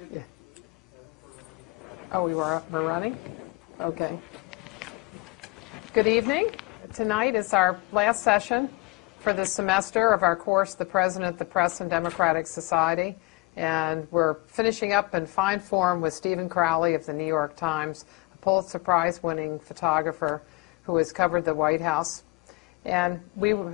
Yeah. Oh, we're running? Okay. Good evening. Tonight is our last session for the semester of our course, The President, the Press, and Democratic Society. And we're finishing up in fine form with Stephen Crowley of the New York Times, a Pulitzer Prize-winning photographer who has covered the White House. And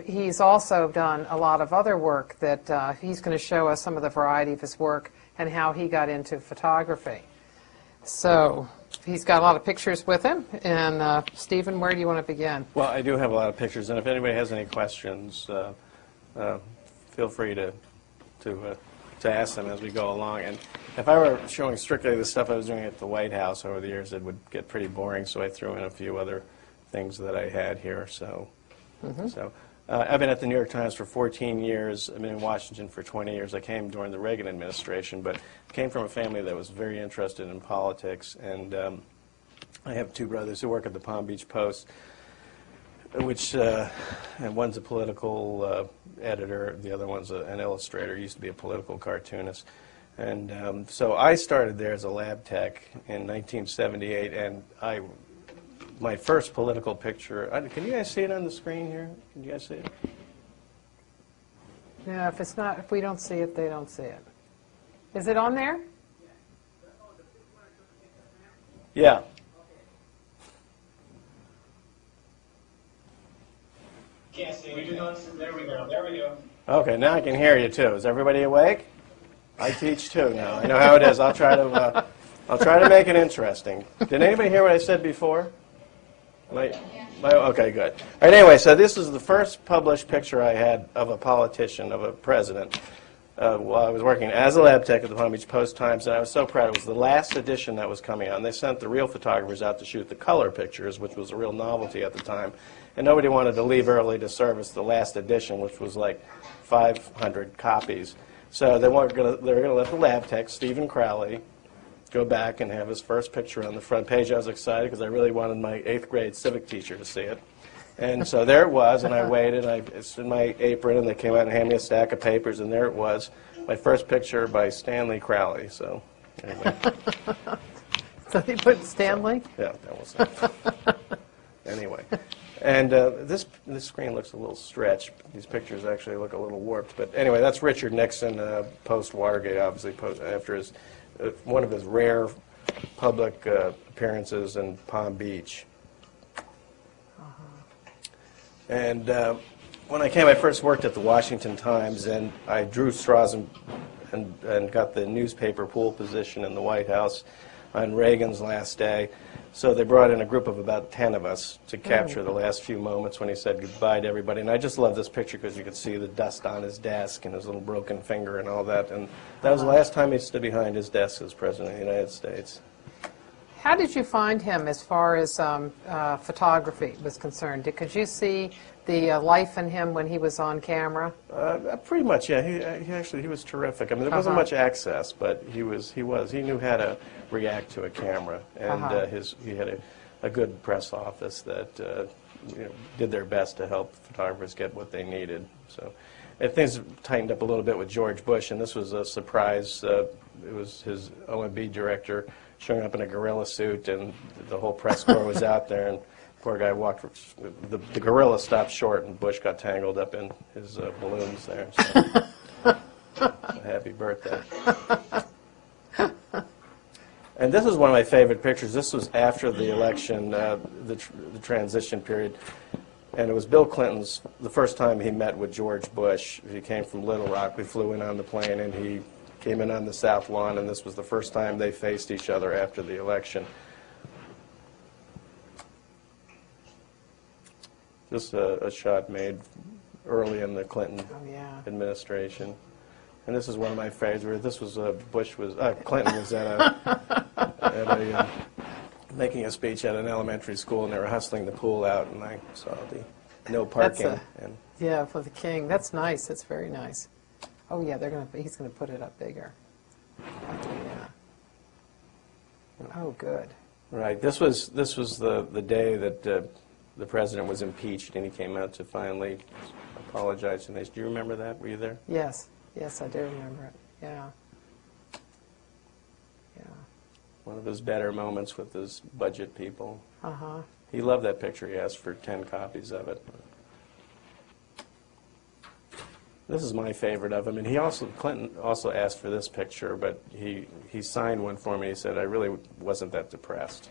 he's also done a lot of other work that he's going to show us some of the variety of his work and how he got into photography. So he's got a lot of pictures with him. And Stephen, where do you want to begin? Well, I do have a lot of pictures, and if anybody has any questions, feel free to ask them as we go along. And if I were showing strictly the stuff I was doing at the White House over the years, it would get pretty boring, so I threw in a few other things that I had here. So, I've been at the New York Times for 14 years. I've been in Washington for 20 years. I came during the Reagan administration, but came from a family that was very interested in politics. And I have two brothers who work at the Palm Beach Post, which and one's a political editor, the other one's an illustrator. He used to be a political cartoonist. And so I started there as a lab tech in 1978, and my first political picture, can you guys see it on the screen here? Can you guys see it? Yeah, if we don't see it, they don't see it. Is it on there? Yeah. Can't see. We do not see. There we go. There we go. Okay, now I can hear you too. Is everybody awake? I teach too now. I know how it is. I'll try to make it interesting. Did anybody hear what I said before? Okay, good. All right, anyway, so this is the first published picture I had of a politician, of a president, while I was working as a lab tech at the Palm Beach Post-Times, and I was so proud. It was the last edition that was coming on. They sent the real photographers out to shoot the color pictures, which was a real novelty at the time, and nobody wanted to leave early to service the last edition, which was like 500 copies. So they were going to let the lab tech, Stephen Crowley, go back and have his first picture on the front page. I was excited because I really wanted my 8th grade civic teacher to see it. And so there it was, and I waited. It's in my apron, and they came out and handed me a stack of papers, and there it was, my first picture by Stanley Crowley. So anyway. So they put Stanley? So, yeah, that was it. Anyway. And this screen looks a little stretched. These pictures actually look a little warped. But anyway, that's Richard Nixon post-Watergate, obviously, after one of his rare public appearances in Palm Beach. And when I first worked at the Washington Times, and I drew straws and got the newspaper pool position in the White House on Reagan's last day. So they brought in a group of about 10 of us to capture the last few moments when he said goodbye to everybody. And I just love this picture because you could see the dust on his desk and his little broken finger and all that. And that was the last time he stood behind his desk as President of the United States. How did you find him as far as photography was concerned? Could you see the life in him when he was on camera? Pretty much, yeah. He was terrific. I mean, there wasn't much access, but he knew how to react to a camera, and he had a good press office that did their best to help photographers get what they needed. So, and things tightened up a little bit with George Bush, and this was a surprise. It was his OMB director showing up in a gorilla suit, and the whole press corps was out there, and poor guy walked. The gorilla stopped short, and Bush got tangled up in his balloons there. So, happy birthday. And this is one of my favorite pictures. This was after the election, the transition period. And it was Bill Clinton's, the first time he met with George Bush. He came from Little Rock. We flew in on the plane, and he came in on the South Lawn, and this was the first time they faced each other after the election. This is a shot made early in the Clinton administration. And this is one of my favorites. This was Clinton was making a speech at an elementary school, and they were hustling the pool out, and I saw the no parking. Yeah, for the king. That's nice. That's very nice. Oh yeah, he's gonna put it up bigger. Yeah. Oh, good. Right. This was the day that the president was impeached, and he came out to finally apologize. And do you remember that? Were you there? Yes. Yes, I do remember it. Yeah. of his better moments with his budget people. Uh-huh. He loved that picture. He asked for 10 copies of it. This is my favorite of him, and Clinton also asked for this picture, but he signed one for me. He said, I really wasn't that depressed.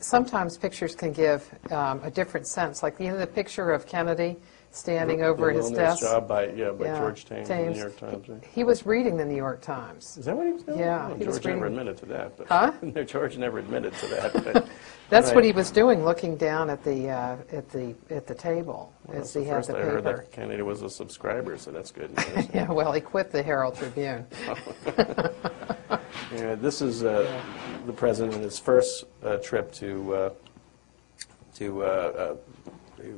Sometimes pictures can give a different sense, like the picture of Kennedy standing over his desk. Job by George Tames in the New York Times. Right? He was reading the New York Times. Is that what he was doing? Yeah, Oh, he was George never reading. admitted to that. But Huh? No, George never admitted to that. But That's right. what he was doing, looking down at the table as he had First the I heard paper. that Kennedy was a subscriber, so that's good news. Yeah, well, he quit the Herald Tribune. Yeah, this is the president, his first trip to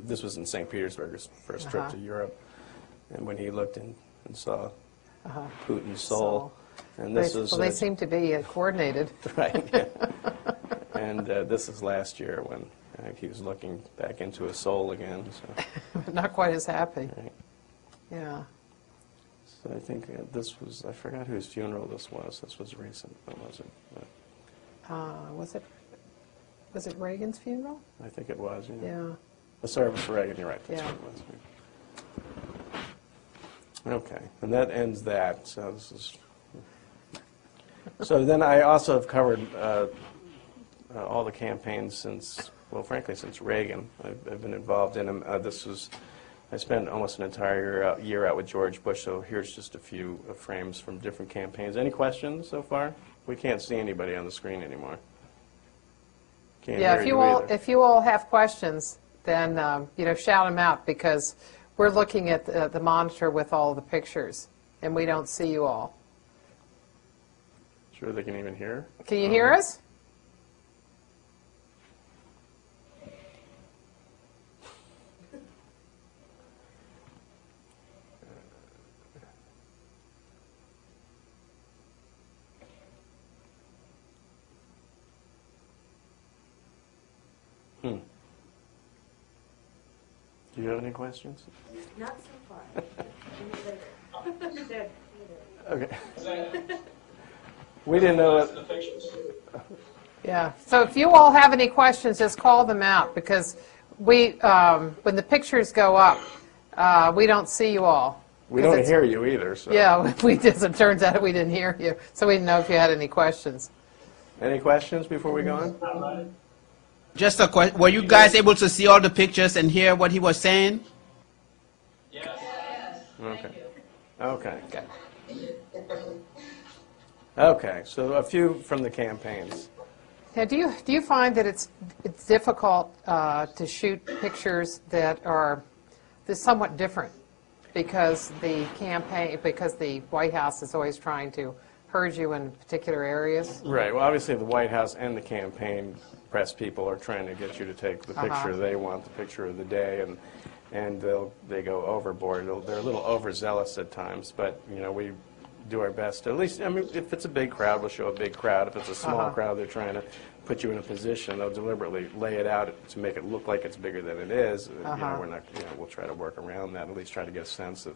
this was in St. Petersburg, his first trip to Europe, and when he looked and saw Putin's soul, and this is they seem to be coordinated. right. Yeah. And this is last year when he was looking back into his soul again. So. Not quite as happy. Right. Yeah. So I think this was, I forgot whose funeral this was. This was recent, what was it? Was it Reagan's funeral? I think it was, yeah. Yeah. The service for Reagan, you're right. That's Yeah. what it was. Okay, and that ends that. So this is. So then I also have covered all the campaigns since, well, frankly, since Reagan. I've been involved in them. I spent almost an entire year out with George Bush, so here's just a few frames from different campaigns. Any questions so far? We can't see anybody on the screen anymore. Can't Yeah, hear either. if you all have questions, then shout them out, because we're looking at the monitor with all the pictures, and we don't see you all. Sure they can even hear? Can you hear us? Do you have any questions? Not so far. Later. Okay. We didn't know it. The pictures. Yeah. So if you all have any questions, just call them out, because when the pictures go up, we don't see you all. We don't hear you either. So. Yeah, it turns out we didn't hear you, so we didn't know if you had any questions. Any questions before we go on? Just a question. Were you guys able to see all the pictures and hear what he was saying? Yes. Okay. Okay. Okay. So a few from the campaigns. Now, do you find that it's difficult to shoot pictures that are somewhat different, because the White House is always trying to herd you in particular areas? Right. Well, obviously the White House and the campaign press people are trying to get you to take the picture they want, the picture of the day, and they go overboard. They're a little overzealous at times, but we do our best to, at least, I mean, if it's a big crowd, we'll show a big crowd. If it's a small crowd, they're trying to put you in a position. They'll deliberately lay it out to make it look like it's bigger than it is. We're not, we'll try to work around that, at least try to get a sense of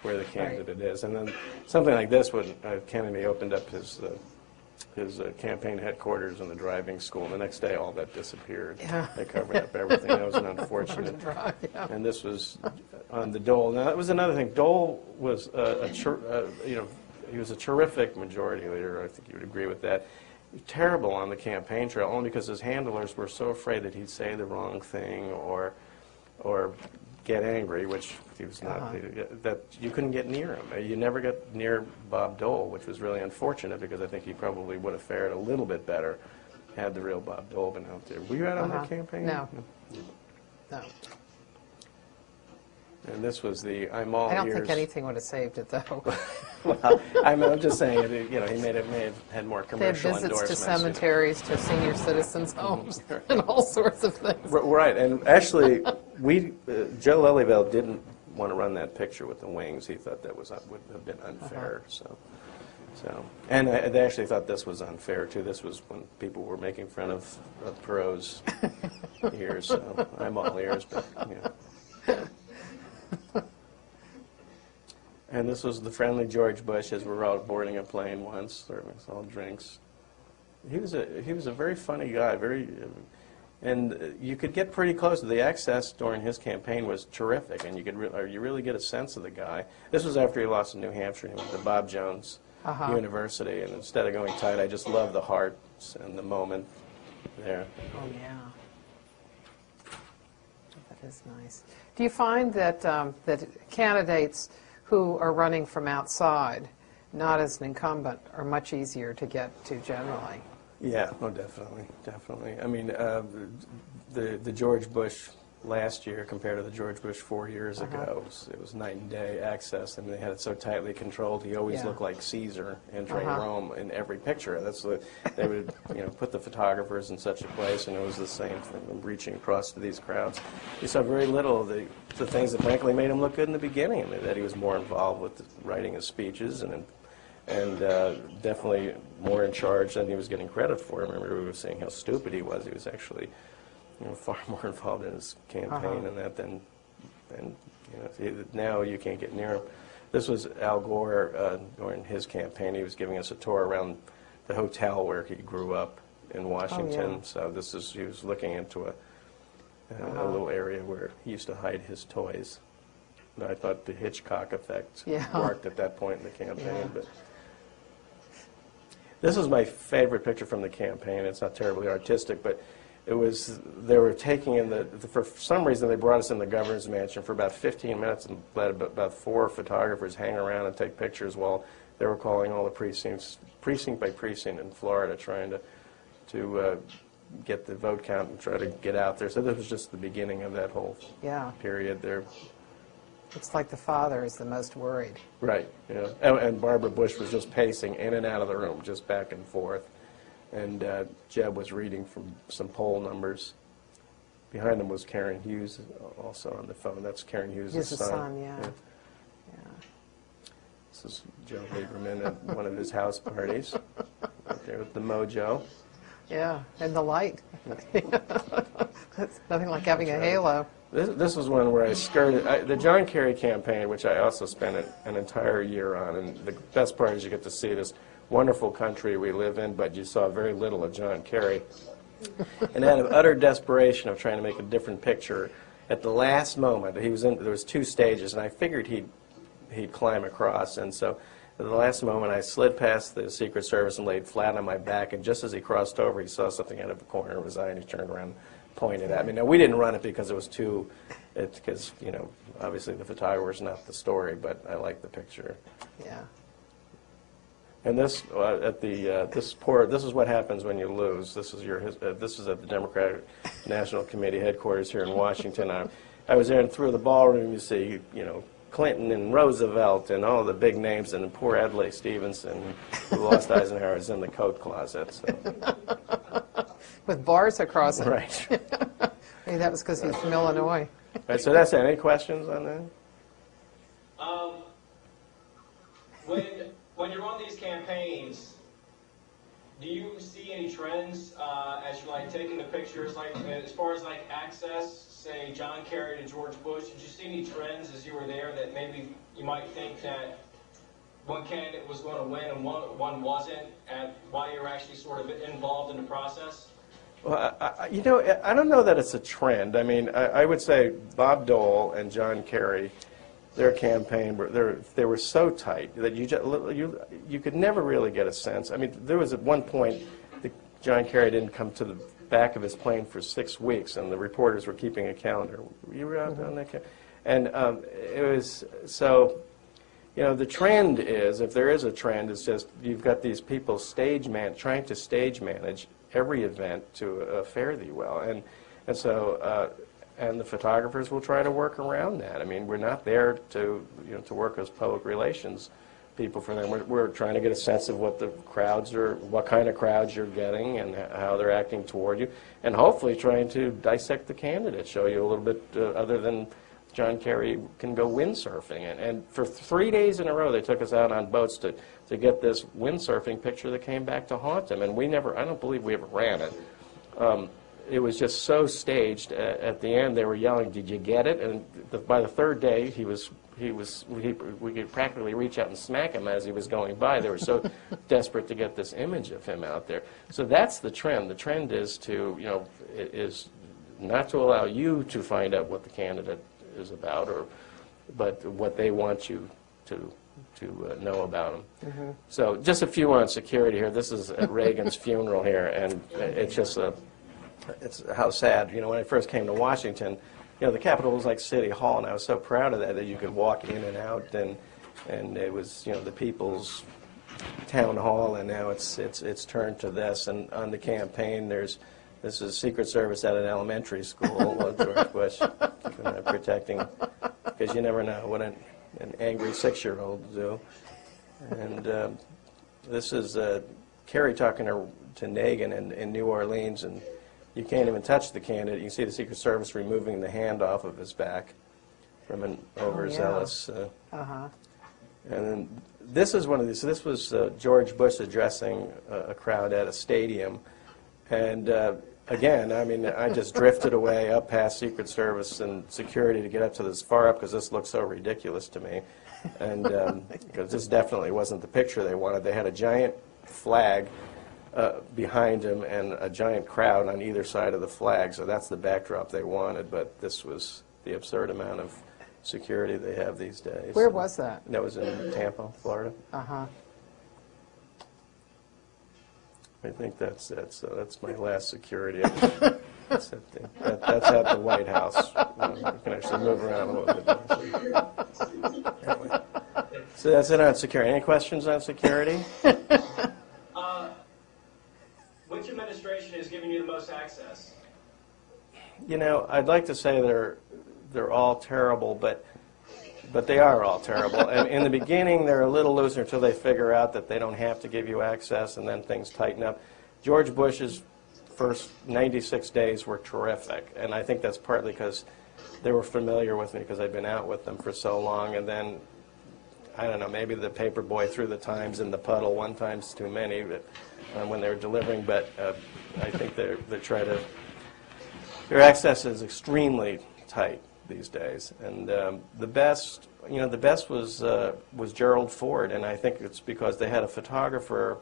where the candidate is. And then something like this, when Kennedy opened up his campaign headquarters in the driving school, the next day all that disappeared. Yeah. They covered up everything. That was an unfortunate. Yeah. And this was on the Dole. Now that was another thing. Dole was he was a terrific majority leader. I think you would agree with that. Terrible on the campaign trail, only because his handlers were so afraid that he'd say the wrong thing or get angry, which he was not, that you couldn't get near him. You never got near Bob Dole, which was really unfortunate, because I think he probably would have fared a little bit better had the real Bob Dole been out there. Were you out on that campaign? No. And this was the I'm all ears. I don't think anything would have saved it, though. Well, I'm just saying, he may have had more They had commercial visits to endorsements. cemeteries, to senior citizens' homes, and all sorts of things. Right, and actually, Joe Lelyveld didn't want to run that picture with the wings. He thought that would have been unfair. So, and they actually thought this was unfair too. This was when people were making fun of Perot's ears. So I'm all ears, but And this was the friendly George Bush as we were out boarding a plane once, serving us all drinks. He was a very funny guy, and you could get pretty close. The access during his campaign was terrific, and you really get a sense of the guy. This was after he lost in New Hampshire. He went to Bob Jones University, and instead of going tight, I just love the hearts and the moment there. Oh, yeah. That is nice. Do you find that that candidates who are running from outside, not as an incumbent, are much easier to get to generally? Yeah, oh, definitely, definitely. I mean, the George Bush last year compared to the George Bush 4 years ago, it was night and day access, and they had it so tightly controlled. He always looked like Caesar entering Rome in every picture. That's what they would, put the photographers in such a place, and it was the same thing, reaching across to these crowds. You saw very little of the things that frankly made him look good in the beginning. I mean, that he was more involved with writing his speeches and definitely more in charge than he was getting credit for. I remember we were saying how stupid he was. He was actually far more involved in his campaign and that than now you can't get near him. This was Al Gore during his campaign. He was giving us a tour around the hotel where he grew up in Washington. So he was looking into a little area where he used to hide his toys. And I thought the Hitchcock effect worked at that point in the campaign. But this is my favorite picture from the campaign. It's not terribly artistic, but they were taking in for some reason they brought us in the governor's mansion for about 15 minutes and let about 4 photographers hang around and take pictures while they were calling all the precincts, precinct by precinct in Florida, trying to get the vote count and try to get out there. So this was just the beginning of that whole period there. It's like the father is the most worried. Right, and Barbara Bush was just pacing in and out of the room, just back and forth. And Jeb was reading from some poll numbers. Behind him was Karen Hughes, also on the phone. That's Karen Hughes' son. Yeah. This is Joe Lieberman at one of his house parties, right there with the mojo. Yeah, and the light. It's nothing like having a halo. This was one where I skirted the John Kerry campaign, which I also spent an entire year on. And the best part is you get to see this wonderful country we live in, but you saw very little of John Kerry. And out of utter desperation of trying to make a different picture, at the last moment, there was 2 stages, and I figured he'd climb across. And so at the last moment, I slid past the Secret Service and laid flat on my back, and just as he crossed over, he saw something out of the corner of his eye, and he turned around and pointed at me. Now, we didn't run it because it was because, obviously the photographer's not the story, but I like the picture. Yeah. And this this is what happens when you lose. This is at the Democratic National Committee headquarters here in Washington. I was there, and through the ballroom you see Clinton and Roosevelt and all the big names, and poor Adlai Stevenson, who lost Eisenhower, is in the coat closet. So. With bars across it. Right. Maybe that was because he's from Illinois. Right. So that's it. Any questions on that? When you're on these campaigns, do you see any trends as you're taking the pictures, as far as access, say John Kerry to George Bush? Did you see any trends as you were there that maybe you might think that one candidate was going to win and one wasn't, while you're actually sort of involved in the process? Well, I don't know that it's a trend. I mean, I would say Bob Dole and John Kerry, their campaign, they were so tight that you could never really get a sense. I mean, there was at one point that John Kerry didn't come to the back of his plane for 6 weeks, and the reporters were keeping a calendar. You were out on that, and it was so. The trend is, if there is a trend, it's just you've got these people trying to stage manage every event to fare thee well, and so and the photographers will try to work around that. I mean, we're not there to to work as public relations people for them. We're trying to get a sense of what the crowds are, what kind of crowds you're getting, and how they're acting toward you, and hopefully trying to dissect the candidate, show you a little bit other than John Kerry can go windsurfing. And for 3 days in a row, they took us out on boats to get this windsurfing picture that came back to haunt him. And I don't believe we ever ran it. It was just so staged. At the end, they were yelling, "Did you get it?" And by the 3rd day, he was we could practically reach out and smack him as he was going by. They were so desperate to get this image of him out there. So that's the trend. The trend is to, is not to allow you to find out what the candidate is about, but what they want you to know about them. So just a few on security here. This is at Reagan's funeral here, and it's just it's how sad. When I first came to Washington, the Capitol was like City Hall, and I was so proud of that you could walk in and out, and it was the people's town hall, and now it's turned to this. And on the campaign, this is Secret Service at an elementary school, George Bush protecting, because you never know what an angry 6-year-old will do. And this is Kerry talking to Nagin in New Orleans, and you can't even touch the candidate. You can see the Secret Service removing the hand off of his back from an overzealous. And then this is one of these. So this was George Bush addressing a crowd at a stadium, and again, I mean, I just drifted away up past Secret Service and security to get up to this far up because this looked so ridiculous to me, and because this definitely wasn't the picture they wanted. They had a giant flag behind him and a giant crowd on either side of the flag, so that's the backdrop they wanted, but this was the absurd amount of security they have these days. Where was that? That was in Tampa, Florida. I think that's it. So that's my last security. That's at the White House. You can actually move around a little bit. Anyway. So that's it on security. Any questions on security? Which administration is giving you the most access? I'd like to say they're all terrible, but they are all terrible. And in the beginning, they're a little looser until they figure out that they don't have to give you access, and then things tighten up. George Bush's first 96 days were terrific, and I think that's partly because they were familiar with me because I'd been out with them for so long, and then, I don't know, maybe the paper boy threw the Times in the puddle one time's too many when they were delivering, but I think their access is extremely tight these days, and the best was Gerald Ford, and I think it's because they had a photographer,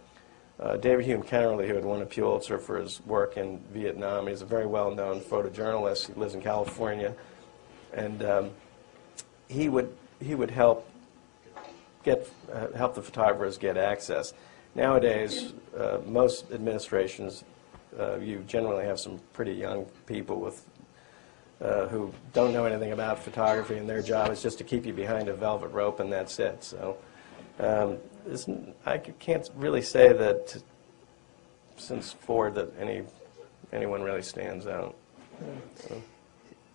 David Hume Kennerly, who had won a Pulitzer for his work in Vietnam. He's a very well-known photojournalist. He lives in California, and he would help the photographers get access. Nowadays, most administrations, you generally have some pretty young people who don't know anything about photography, and their job is just to keep you behind a velvet rope, and that's it. So I can't really say that since Ford that anyone really stands out.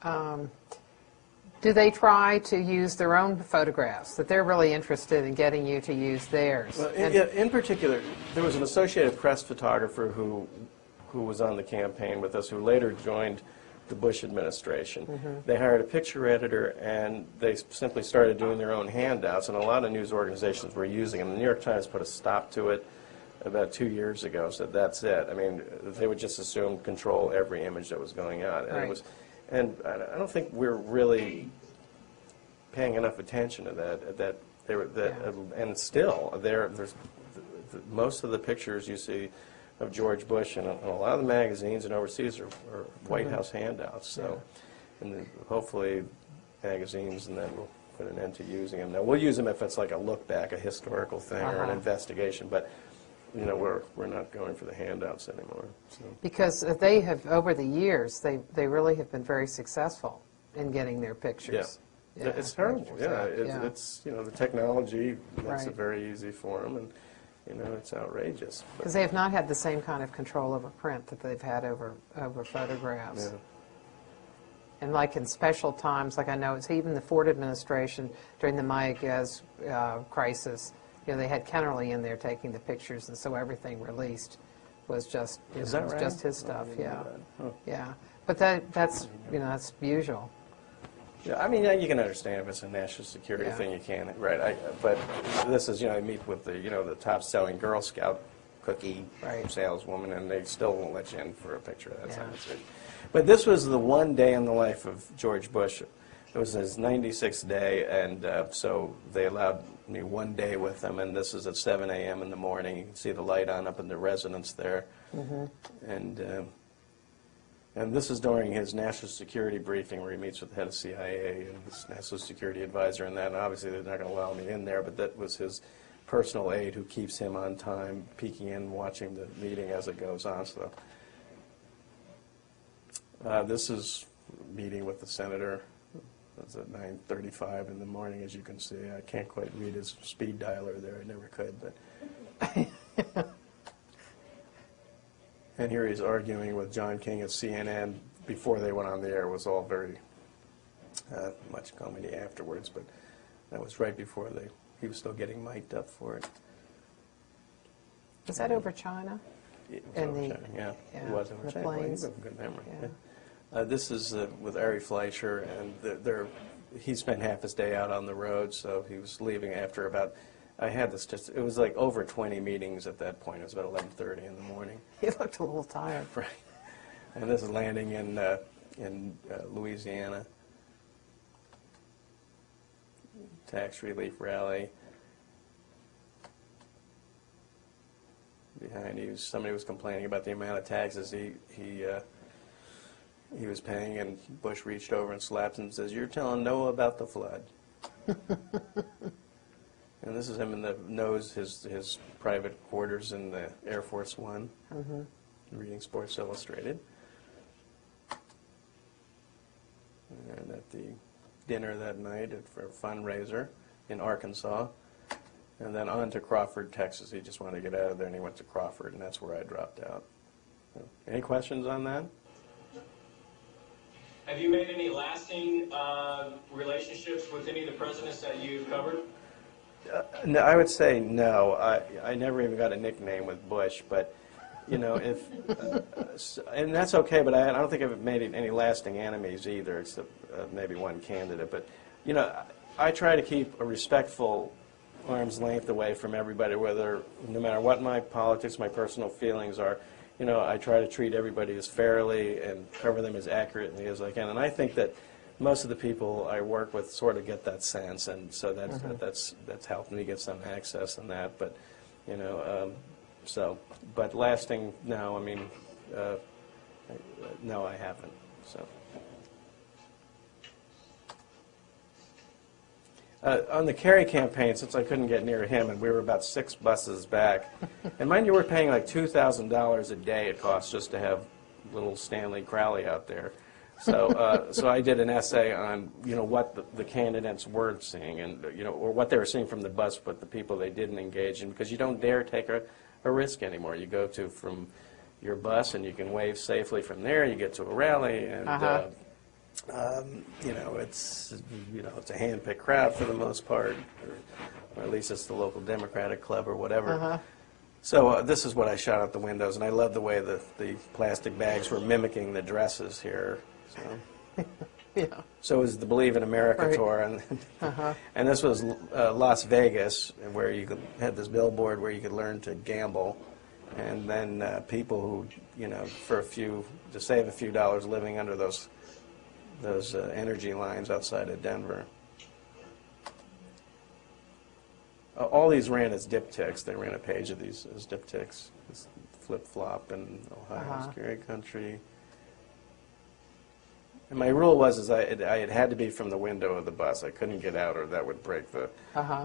So. Do they try to use their own photographs, that they're really interested in getting you to use theirs? Well, in particular, there was an Associated Press photographer who was on the campaign with us, who later joined the Bush administration. They hired a picture editor, and they simply started doing their own handouts, and a lot of news organizations were using them. The New York Times put a stop to it about 2 years ago, said that's it. I mean, they would just assume control every image that was going out. And And I don't think we're really paying enough attention to that. And still, there's most of the pictures you see of George Bush and a lot of the magazines and overseas are White House handouts. So, and then hopefully magazines, and then we'll put an end to using them. Now we'll use them if it's like a look back, a historical thing, or an investigation. But we're not going for the handouts anymore. So. Because they have, over the years, they really have been very successful in getting their pictures. Yeah, it's terrible. It's the technology makes it very easy for them, and it's outrageous. Because they have not had the same kind of control over print that they've had over photographs. Yeah. And like in special times, like I know it's even the Ford administration during the Mayaguez crisis, they had Kennerly in there taking the pictures, and so everything released was just just his stuff. Yeah. But that's that's usual. Yeah, I mean, you can understand if it's a national security thing, you can, right? But this is, I meet with the top-selling Girl Scout cookie saleswoman, and they still won't let you in for a picture. That's how it's. But this was the one day in the life of George Bush it was his 96th day, and so they allowed me 1 day with him, and this is at 7 a.m. in the morning. You can see the light on up in the residence there. And this is during his national security briefing where he meets with the head of CIA and his national security advisor and that. And obviously, they're not going to allow me in there, but that was his personal aide who keeps him on time, peeking in, watching the meeting as it goes on. So this is meeting with the senator. It's at 9:35 in the morning, as you can see. I can't quite read his speed dialer there. I never could, but. And here he's arguing with John King at CNN before they went on the air. It was all very much comedy afterwards, but that was right before he was still getting mic'd up for it. Was that over China? It was over China, yeah. It was over the China. Well, you planes. have a good memory. Yeah. Yeah. This is with Ari Fleischer, and he spent half his day out on the road, so he was leaving after about. I had this it was like over 20 meetings at that point. It was about 11:30 in the morning. He looked a little tired. Right. And this is landing in Louisiana. Tax relief rally. Behind you, somebody was complaining about the amount of taxes he was paying, and Bush reached over and slapped him and says, "You're telling Noah about the flood." And this is him in his private quarters in the Air Force One, reading Sports Illustrated. And at the dinner that night for a fundraiser in Arkansas. And then on to Crawford, Texas. He just wanted to get out of there, and he went to Crawford, and that's where I dropped out. So, any questions on that? Have you made any lasting relationships with any of the presidents that you've covered? No, I would say no. I never even got a nickname with Bush, but if and that's okay. But I don't think I've made any lasting enemies either, except maybe one candidate. But I try to keep a respectful arm's length away from everybody, no matter what my politics, my personal feelings are. I try to treat everybody as fairly and cover them as accurately as I can. And I think that most of the people I work with sort of get that sense, and so that's helped me get some access in that. But but lasting, no. I mean, no, I haven't. So. On the Kerry campaign, since I couldn't get near him, and we were about 6 buses back, and mind you, we're paying like $2,000 a day it costs just to have little Stanley Crowley out there. So, so I did an essay on what the candidates weren't seeing, and or what they were seeing from the bus, but the people they didn't engage in, because you don't dare take a risk anymore. You go from your bus, and you can wave safely from there. You get to a rally, and it's a hand-picked crowd for the most part, or at least it's the local Democratic club or whatever. So this is what I shot out the windows, and I love the way the plastic bags were mimicking the dresses here. So, so was the Believe in America tour, and and this was Las Vegas, where you had this billboard where you could learn to gamble, and then people who to save a few dollars living under those energy lines outside of Denver. All these ran as diptychs. They ran a page of these as diptychs. Flip-flop and Ohio Scary Country. And my rule was it had to be from the window of the bus. I couldn't get out, or that would break the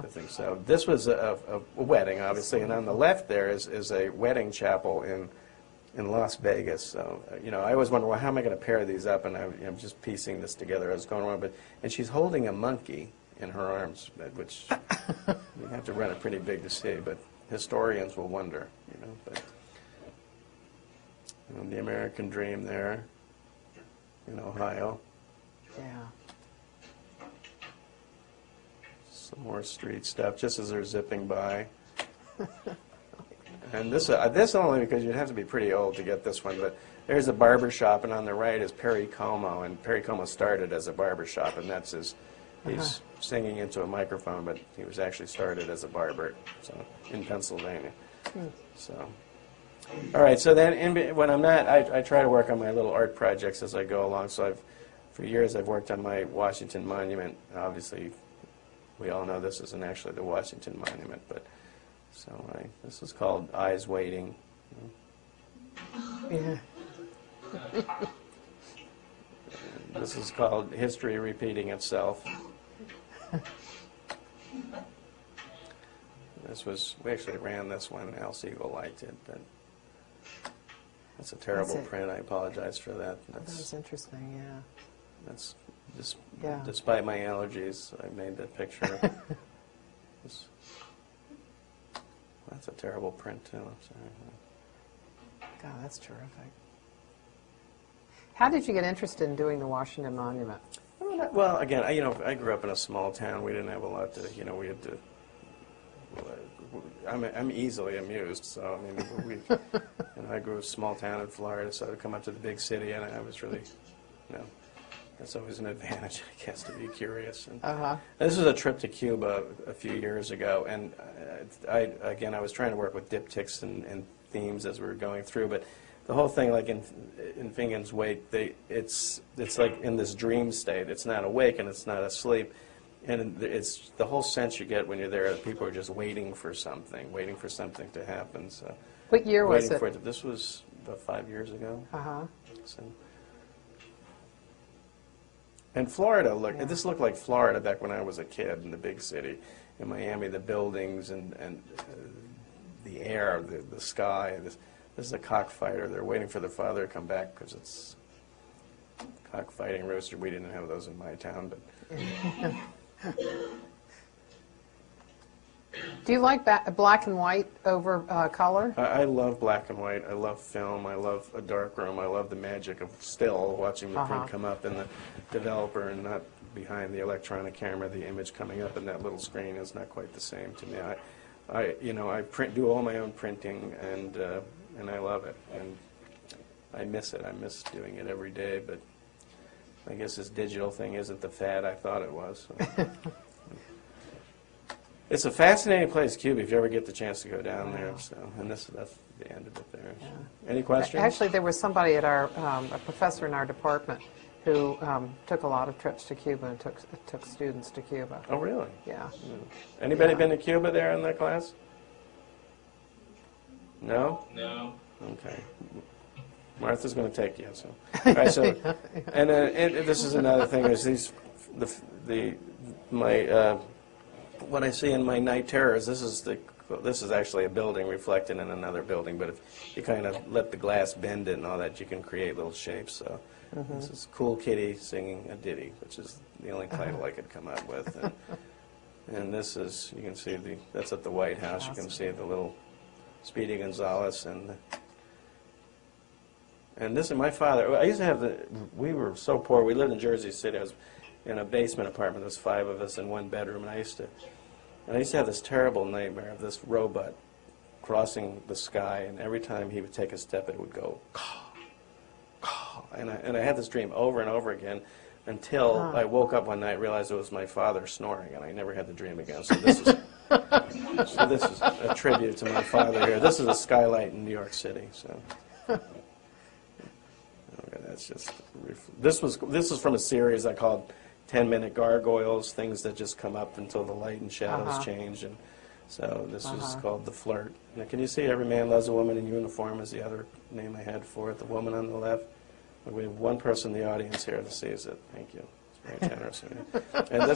thing. So this was a wedding, obviously, and on the left there is a wedding chapel in Las Vegas. So, I always wonder, well, how am I going to pair these up? And I'm just piecing this together as it's going on. And she's holding a monkey in her arms, which you have to run it pretty big to see, but historians will wonder, But the American dream there in Ohio. Yeah. Some more street stuff, just as they're zipping by. And this only because you'd have to be pretty old to get this one, but there's a barber shop, and on the right is Perry Como, and Perry Como started as a barber shop, and that's he's singing into a microphone, but he was actually started as a barber, so in Pennsylvania. So, all right. So then, when I'm not, I try to work on my little art projects as I go along. So for years I've worked on my Washington Monument. Obviously, we all know this isn't actually the Washington Monument, but so this is called Eyes Waiting. Yeah. This is called History Repeating Itself. We actually ran this one, Al Siegel liked it, but that's a terrible print. I apologize for that. That was interesting, yeah. That's just, Yeah. despite my allergies, I made that picture. That's a terrible print, too. I'm sorry. God, that's terrific. How did you get interested in doing the Washington Monument? Well, again, I grew up in a small town. We didn't have a lot to, we had to. I'm easily amused, so I mean, I grew up in a small town in Florida, so to come up to the big city, and I was really, that's always an advantage, I guess, to be curious. And this was a trip to Cuba a few years ago, and I was trying to work with diptychs and themes as we were going through, but the whole thing, like in Fingen's Wait, it's like in this dream state. It's not awake and it's not asleep. And it's the whole sense you get when you're there. People are just waiting for something to happen. So, what year was it? This was about 5 years ago. So, and Florida, this looked like Florida back when I was a kid in the big city. In Miami, the buildings and the air, the sky. This is a cockfighter. They're waiting for the father to come back because it's cockfighting rooster. We didn't have those in my town, but. Do you like black and white over color? I love black and white. I love film. I love a dark room. I love the magic of still watching the print come up in the developer and not behind the electronic camera. The image coming up in that little screen is not quite the same to me. I do all my own printing and I love it. And I miss it. I miss doing it every day, but I guess this digital thing isn't the fad I thought it was. So. It's a fascinating place, Cuba, if you ever get the chance to go down there. So, and that's the end of it there. So. Any questions? Actually, there was somebody at our, a professor in our department who took a lot of trips to Cuba and took students to Cuba. Oh, really? Yeah. Anybody been to Cuba there in that class? No? No. Okay. Martha's going to take you. So, all right, so and this is another thing is what I see in my night terrors. This is actually a building reflected in another building. But if you kind of let the glass bend it and all that, you can create little shapes. So this is Cool Kitty singing a ditty, which is the only title I could come up with. And this is, you can see that's at the White House. You can see the little Speedy Gonzales and this is my father. I used to have we were so poor. We lived in Jersey City. I was in a basement apartment. There was 5 of us in one bedroom. And I used to have this terrible nightmare of this robot crossing the sky. And every time he would take a step, it would go, caw, caw. And I had this dream over and over again until I woke up one night and realized it was my father snoring. And I never had the dream again. So this is a tribute to my father here. This is a skylight in New York City. So. That's just this is from a series I called 10-Minute Gargoyles, things that just come up until the light and shadows change, and so this is called The Flirt. Now, can you see Every Man Loves a Woman in Uniform is the other name I had for it, the woman on the left. We have one person in the audience here that sees it. Thank you. It's very generous of you. And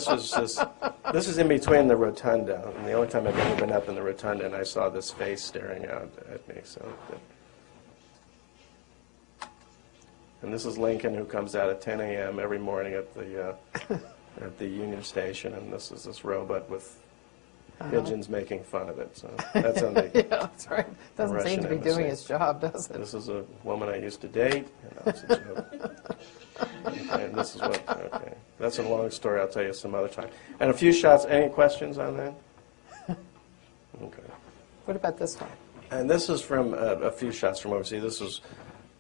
this is in between the rotunda, and the only time I've ever been up in the rotunda, and I saw this face staring out at me. So. And this is Lincoln, who comes out at 10 a.m. every morning at the Union Station, and this is this robot with pigeons making fun of it. So that's on the yeah, that's right. Doesn't Russian seem to be embassy. doing his job, does it? This is a woman I used to date. It's a joke. Okay, and this is what. Okay, that's a long story. I'll tell you some other time. And a few shots. Any questions on that? Okay. What about this one? And this is from a few shots from overseas.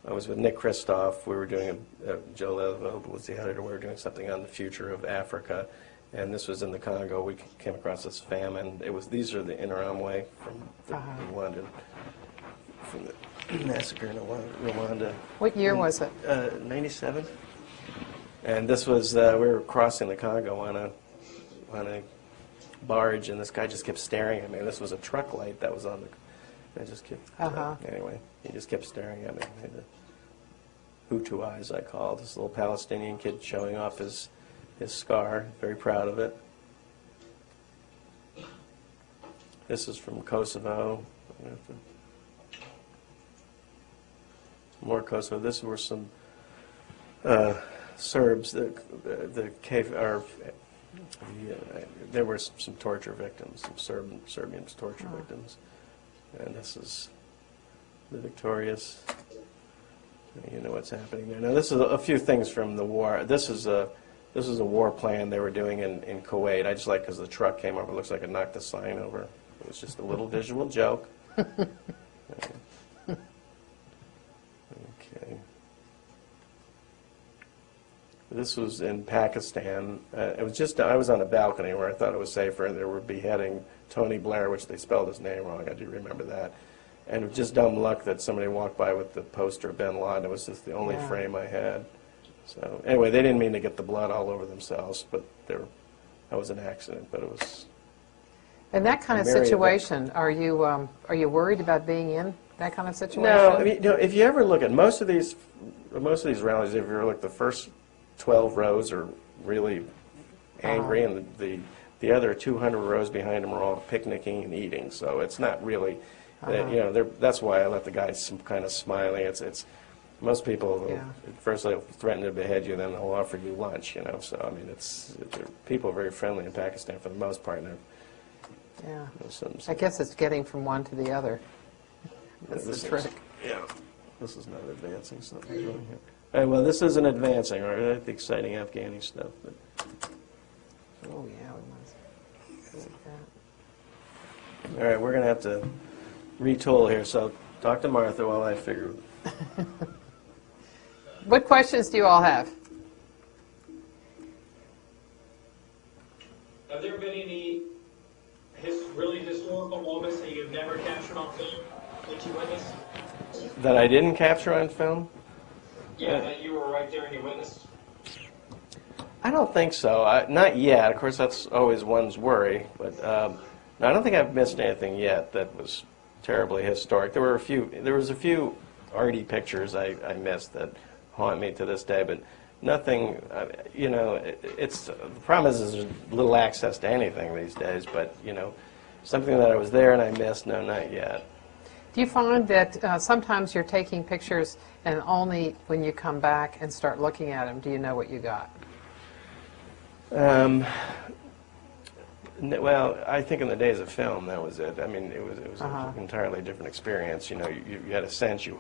I was with Nick Kristoff. We were doing Joe Levo was the editor. We were doing something on the future of Africa, and this was in the Congo. We came across this famine. These are the Interahamwe from Rwanda, from the massacre in Rwanda. What year was it? 97. And this was, we were crossing the Congo on a barge, and this guy just kept staring at me. And this was a truck light that was on the, I just kept, anyway, he just kept staring at me. He had the Hutu eyes, I call it. This little Palestinian kid showing off his scar, very proud of it. This is from Kosovo. More Kosovo. This were some Serbs. There were some torture victims, some Serbian torture victims. And this is the victorious. You know what's happening there. Now this is a few things from the war. This is a war plan they were doing in Kuwait. I just like because the truck came over. It looks like it knocked the sign over. It was just a little visual joke. Okay. This was in Pakistan. It was just, I was on a balcony where I thought it was safer, and they were beheading Tony Blair, which they spelled his name wrong. I do remember that. And it was just dumb luck that somebody walked by with the poster of bin Laden. It was just the only frame I had. So anyway, they didn't mean to get the blood all over themselves, but that was an accident. But it was. In that kind of situation, are you worried about being in that kind of situation? No, I mean, if you ever look at most of these rallies, if you ever look, the first 12 rows are really angry, and the other 200 rows behind them are all picnicking and eating. So it's not really, that's why I let the guys kind of smiling. It's most people first they'll threaten to behead you, then they'll offer you lunch. So I mean, people are very friendly in Pakistan for the most part. And I guess it's getting from one to the other. That's the trick. This is not advancing something here. All right, well, this isn't advancing, all right? The exciting Afghani stuff. But. Oh, yeah, we must see that. All right, we're going to have to retool here, so talk to Martha while I figure. What questions do you all have? Have there been any really historical moments that you've never captured on film that you witnessed? That I didn't capture on film? Yeah, that you were right there and you witnessed? I don't think so. Not yet. Of course, that's always one's worry. But no, I don't think I've missed anything yet that was terribly historic. There was a few arty pictures I missed that haunt me to this day, but nothing. The problem is there's little access to anything these days. But something that I was there and I missed. No, not yet. Do you find that sometimes you're taking pictures and only when you come back and start looking at them do you know what you got? Well, I think in the days of film, that was it. I mean, it was an entirely different experience. You had a sense. You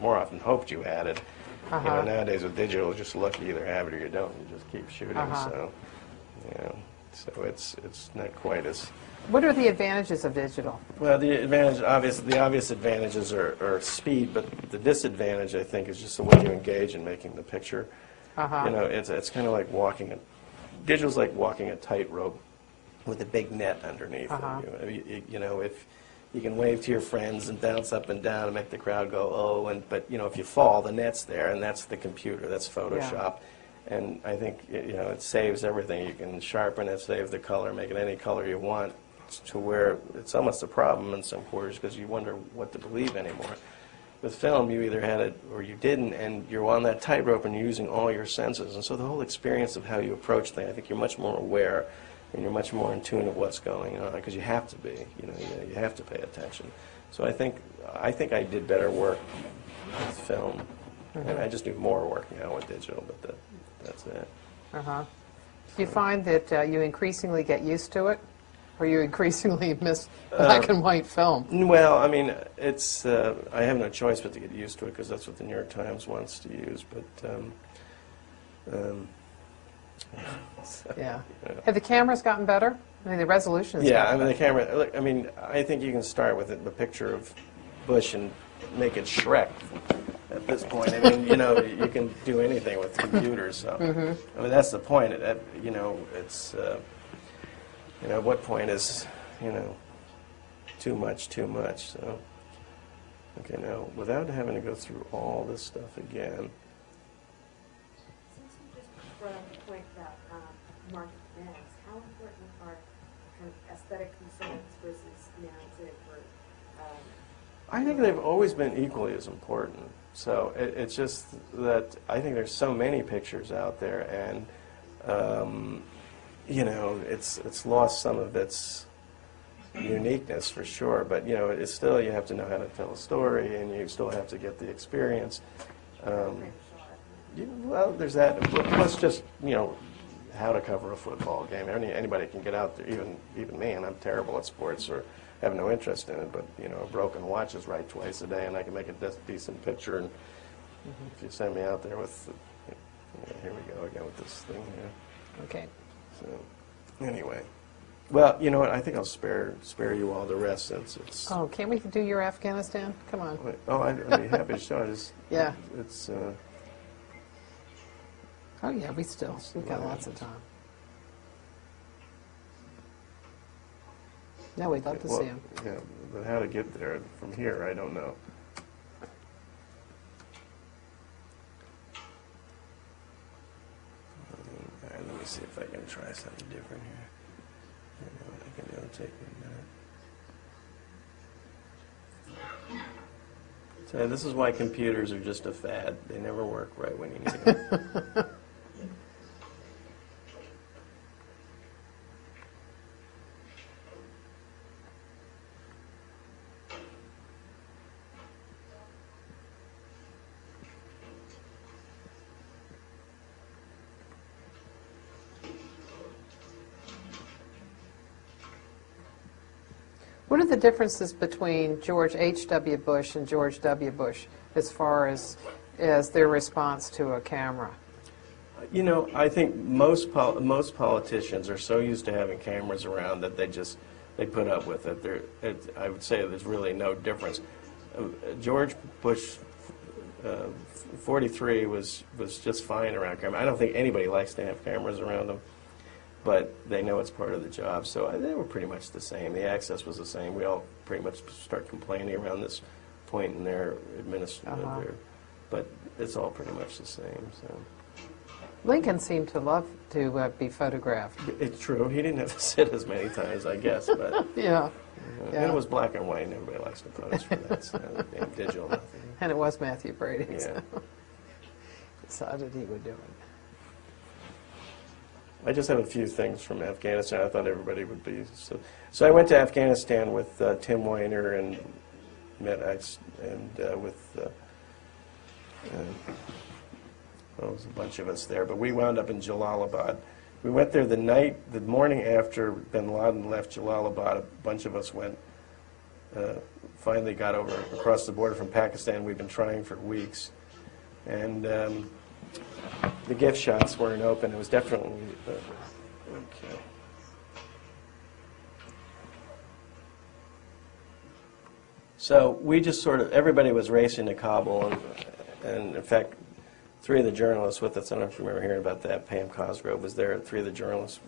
more often hoped you had it. Nowadays with digital, just look, you either have it or you don't. You just keep shooting. So it's not quite as. What are the advantages of digital? Well, the obvious advantages are speed, but the disadvantage, I think, is just the way you engage in making the picture. It's kind of like digital's like walking a tightrope with a big net underneath it. If you can wave to your friends and bounce up and down and make the crowd go, oh, but if you fall, the net's there, and that's the computer, that's Photoshop. And I think, it saves everything. You can sharpen it, save the color, make it any color you want, to where it's almost a problem in some quarters because you wonder what to believe anymore. With film, you either had it or you didn't, and you're on that tightrope and you're using all your senses. And so the whole experience of how you approach things, I think you're much more aware and you're much more in tune of what's going on because you have to be. You have to pay attention. So I think I did better work with film, and I just do more work now with digital, but that's it. Do you find that you increasingly get used to it? Or you increasingly miss black and white film? Well, I mean, it's I have no choice but to get used to it because that's what the New York Times wants to use. But Have the cameras gotten better? I mean, the resolution is I mean, the camera. Look, I mean, I think you can start with a picture of Bush and make it Shrek. At this point, I mean, you can do anything with computers. So, I mean, that's the point. It's. At what point is, too much, so. Okay, now, without having to go through all this stuff again. Since you just brought up the point about market demands. How important are kind of aesthetic concerns versus narrative or I think they've always been equally as important. So it's just that I think there's so many pictures out there, and you know, it's lost some of its uniqueness for sure. But you know, it's still, you have to know how to tell a story, and you still have to get the experience. Well, there's that. Plus, just you know, how to cover a football game. Anybody can get out there, even me, and I'm terrible at sports or have no interest in it. But you know, a broken watch is right twice a day, and I can make a decent picture. And if you send me out there with, here we go again with this thing here. Okay. So, anyway, well, you know what? I think I'll spare you all the rest since it's. Oh, can't we do your Afghanistan? Come on. Wait, oh, I'd be happy to show it. Yeah. It's. Oh, yeah, we've got lots of time. No, we'd love to see him. Yeah, but how to get there from here, I don't know. All right, let me see if I can try something different here. I know what I can do. It'll take me a minute. So this is why computers are just a fad. They never work right when you need them. What are the differences between George H.W. Bush and George W. Bush as far as their response to a camera? You know, I think most politicians are so used to having cameras around that they put up with it. I would say there's really no difference. George Bush, 43, was just fine around camera. I don't think anybody likes to have cameras around them, but they know it's part of the job. So they were pretty much the same. The access was the same. We all pretty much start complaining around this point in their administration, but it's all pretty much the same. So. Lincoln seemed to love to be photographed. It's true. He didn't have to sit as many times, I guess, but Yeah. and it was black and white, and everybody likes to pose for that. So and digital, nothing. And it was Matthew Brady. Yeah. So decided he would do it. I just have a few things from Afghanistan. I thought everybody would be so. I went to Afghanistan with Tim Weiner and with well, there's a bunch of us there, but we wound up in Jalalabad. We went there the morning after bin Laden left Jalalabad. A bunch of us went, finally got across the border from Pakistan. We've been trying for weeks. And the gift shops weren't open. It was definitely, okay. So we just everybody was racing to Kabul, and in fact, 3 of the journalists with us, I don't know if you remember hearing about that, Pam Cosgrove was there, 3 of the journalists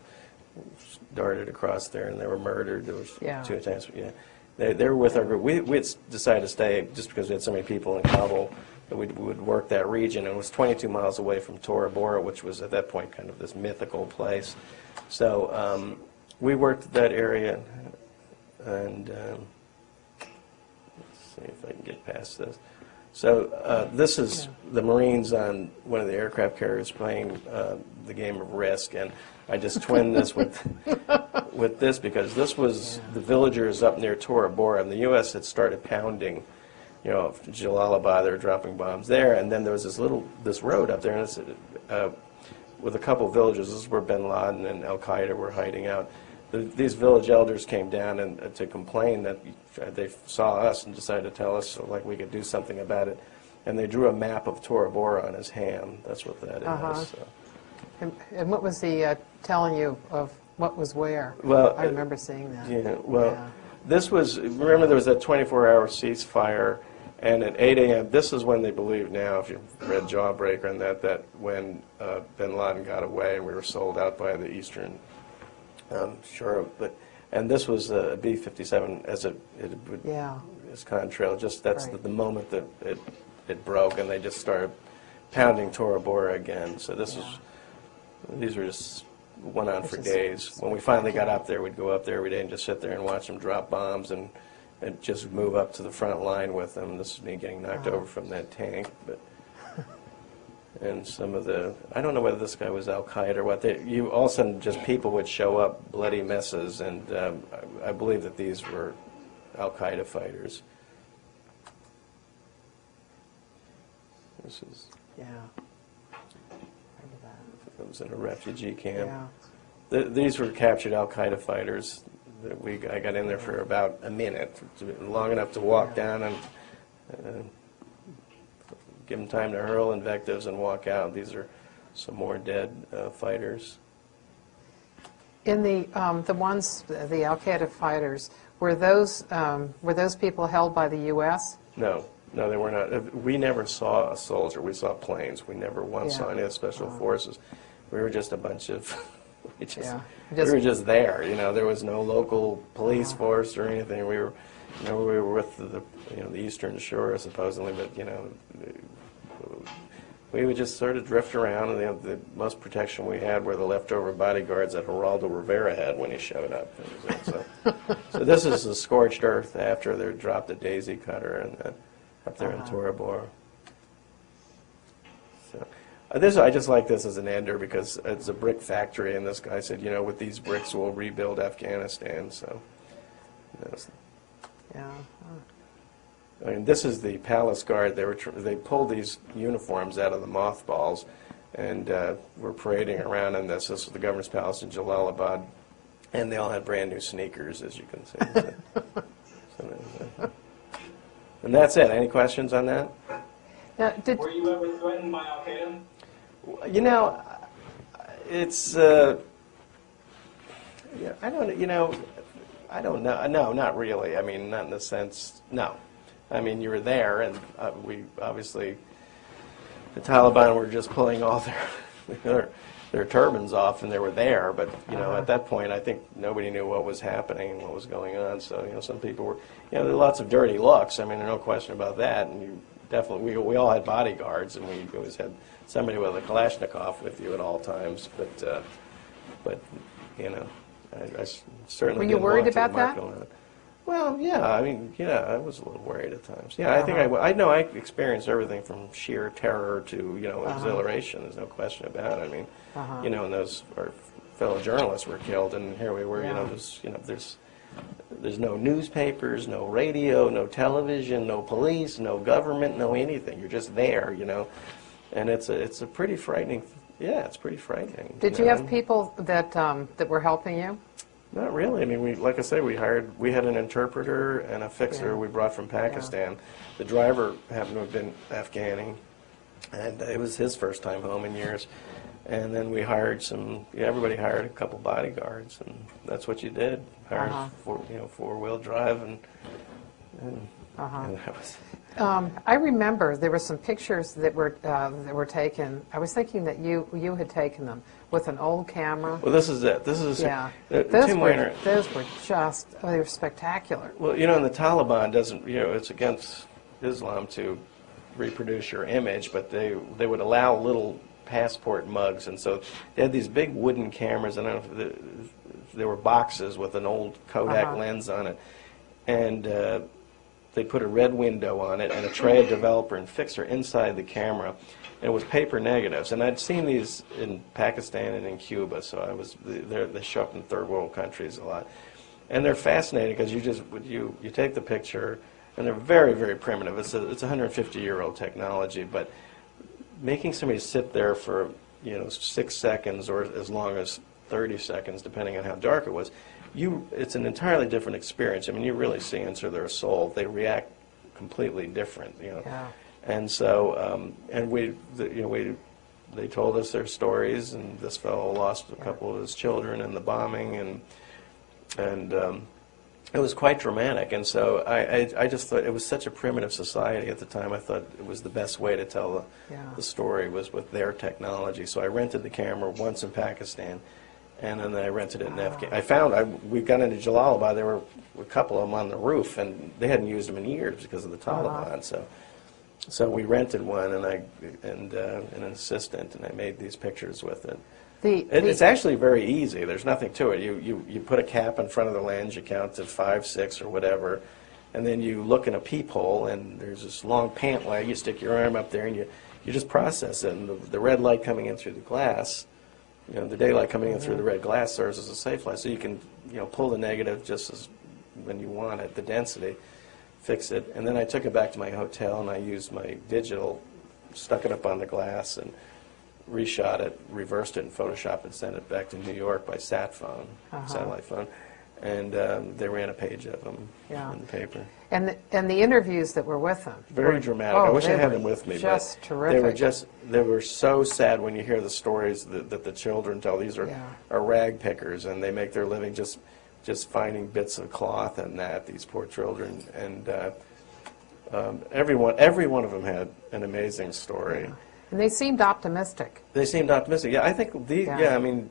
darted across there and they were murdered. There was 2 attacks. Yeah. They were with our group. We had decided to stay just because we had so many people in Kabul that we would work that region. And it was 22 miles away from Tora Bora, which was at that point kind of this mythical place. So we worked that area, and let's see if I can get past this. So this is the Marines on one of the aircraft carriers playing the game of Risk, and I just twinned this with this because this was the villagers up near Tora Bora, and the U.S. had started pounding, Jalalabad. They were dropping bombs there, and then there was this road up there, and it's, with a couple of villages. This is where bin Laden and Al Qaeda were hiding out. These village elders came down and to complain that they saw us and decided to tell us like we could do something about it. And they drew a map of Tora Bora on his hand. That's what that is. So. And what was he telling you of what was where? Well, I remember seeing that. Yeah, well, this was, remember there was that 24-hour ceasefire, and at 8 a.m., this is when they believe now, if you've read Jawbreaker and that when bin Laden got away and we were sold out by the Eastern Sure, and this was a B-57 as as contrail. Just that's the moment that it broke, and they just started pounding Tora Bora again. So this is These were just went on for is days. When we finally got up there, we'd go up there every day and just sit there and watch them drop bombs and just move up to the front line with them. This is me getting knocked over from that tank, but. And some of the, I don't know whether this guy was Al-Qaeda or what, you all of a sudden just people would show up, bloody messes, and I believe that these were Al-Qaeda fighters. This is, Yeah. Remember that. it was in a refugee camp. Yeah. These were captured Al-Qaeda fighters. I got in there for about a minute, long enough to walk down and give them time to hurl invectives and walk out. These are some more dead fighters. In the ones, the Al-Qaeda fighters, were those people held by the U.S.? No, they were not. We never saw a soldier. We saw planes. We never once saw any of the special forces. We were just a bunch of, we were just there. You know, there was no local police force or anything. We were, we were with the Eastern Shore supposedly, but we would just sort of drift around, and the most protection we had were the leftover bodyguards that Geraldo Rivera had when he showed up. So this is the scorched earth after they dropped the Daisy Cutter and up there in Tora Bora. So I just like this as an ender because it's a brick factory, and this guy said, with these bricks we'll rebuild Afghanistan. So, Yeah. I mean, this is the Palace Guard. They pulled these uniforms out of the mothballs, and were parading around in this. This was the governor's palace in Jalalabad, and they all had brand new sneakers, as you can see. And that's it. Any questions on that? Now, Were you ever threatened by Al-Qaeda? It's I don't know. No, not really. I mean, not in the sense. No. I mean, you were there, and we obviously, the Taliban were just pulling all their turbans off, and they were there. But at that point, I think nobody knew what was happening and what was going on. So some people were, there were lots of dirty looks. I mean, there's no question about that. And you definitely, we all had bodyguards, and we always had somebody with a Kalashnikov with you at all times. But I certainly. Were you worried about that? Well, yeah, I mean, I was a little worried at times. Yeah, I think I know I experienced everything from sheer terror to, exhilaration. There's no question about it. I mean, and those our fellow journalists were killed, and here we were. There's no newspapers, no radio, no television, no police, no government, no anything. You're just there, and it's a pretty frightening. Yeah, it's pretty frightening. Did you have people that were helping you? Not really. I mean, like I say, we had an interpreter and a fixer we brought from Pakistan. The driver happened to have been Afghani, and it was his first time home in years. And then we hired everybody hired a couple bodyguards, and that's what you did. Hired four-wheel drive, and that was. I remember there were some pictures that were taken. I was thinking that you had taken them with an old camera. Well, this is it. This is those were just they were spectacular. Well, and the Taliban doesn't. It's against Islam to reproduce your image, but they would allow little passport mugs, and so they had these big wooden cameras. I don't know if there were boxes with an old Kodak lens on it, and they put a red window on it and a tray of developer and fixer inside the camera. And it was paper negatives. And I'd seen these in Pakistan and in Cuba, so they show up in third world countries a lot. And they're fascinating because you take the picture, and they're very, very primitive. It's a 150-year-old technology, but making somebody sit there for 6 seconds or as long as 30 seconds, depending on how dark it was, it's an entirely different experience. I mean, you really see into their soul. They react completely different, Yeah. And so, they told us their stories, and this fellow lost a couple of his children in the bombing, and it was quite dramatic. And so I just thought it was such a primitive society at the time. I thought it was the best way to tell the story was with their technology. So I rented the camera once in Pakistan. And then I rented it in Afghanistan. We got into Jalalabad. There were a couple of them on the roof, and they hadn't used them in years because of the Taliban. So we rented one, and an assistant, and I made these pictures with it. It's actually very easy. There's nothing to it. You put a cap in front of the lens, you count to 5, 6, or whatever, and then you look in a peephole, and there's this long pant leg. You stick your arm up there, and you just process it. And the red light coming in through the glass, the daylight coming in through the red glass serves as a safe light. So you can pull the negative just as when you want it, the density, fix it. And then I took it back to my hotel, and I used my digital, stuck it up on the glass, and reshot it, reversed it in Photoshop, and sent it back to New York by satellite phone. And they ran a page of them in the paper. And the interviews that were with them. Very dramatic. I wish I had them with me. Just but terrific. They were so sad when you hear the stories that the children tell. These are rag pickers, and they make their living just finding bits of cloth and that, these poor children. And every one of them had an amazing story. Yeah. And they seemed optimistic. They seemed optimistic. Yeah, I think I mean,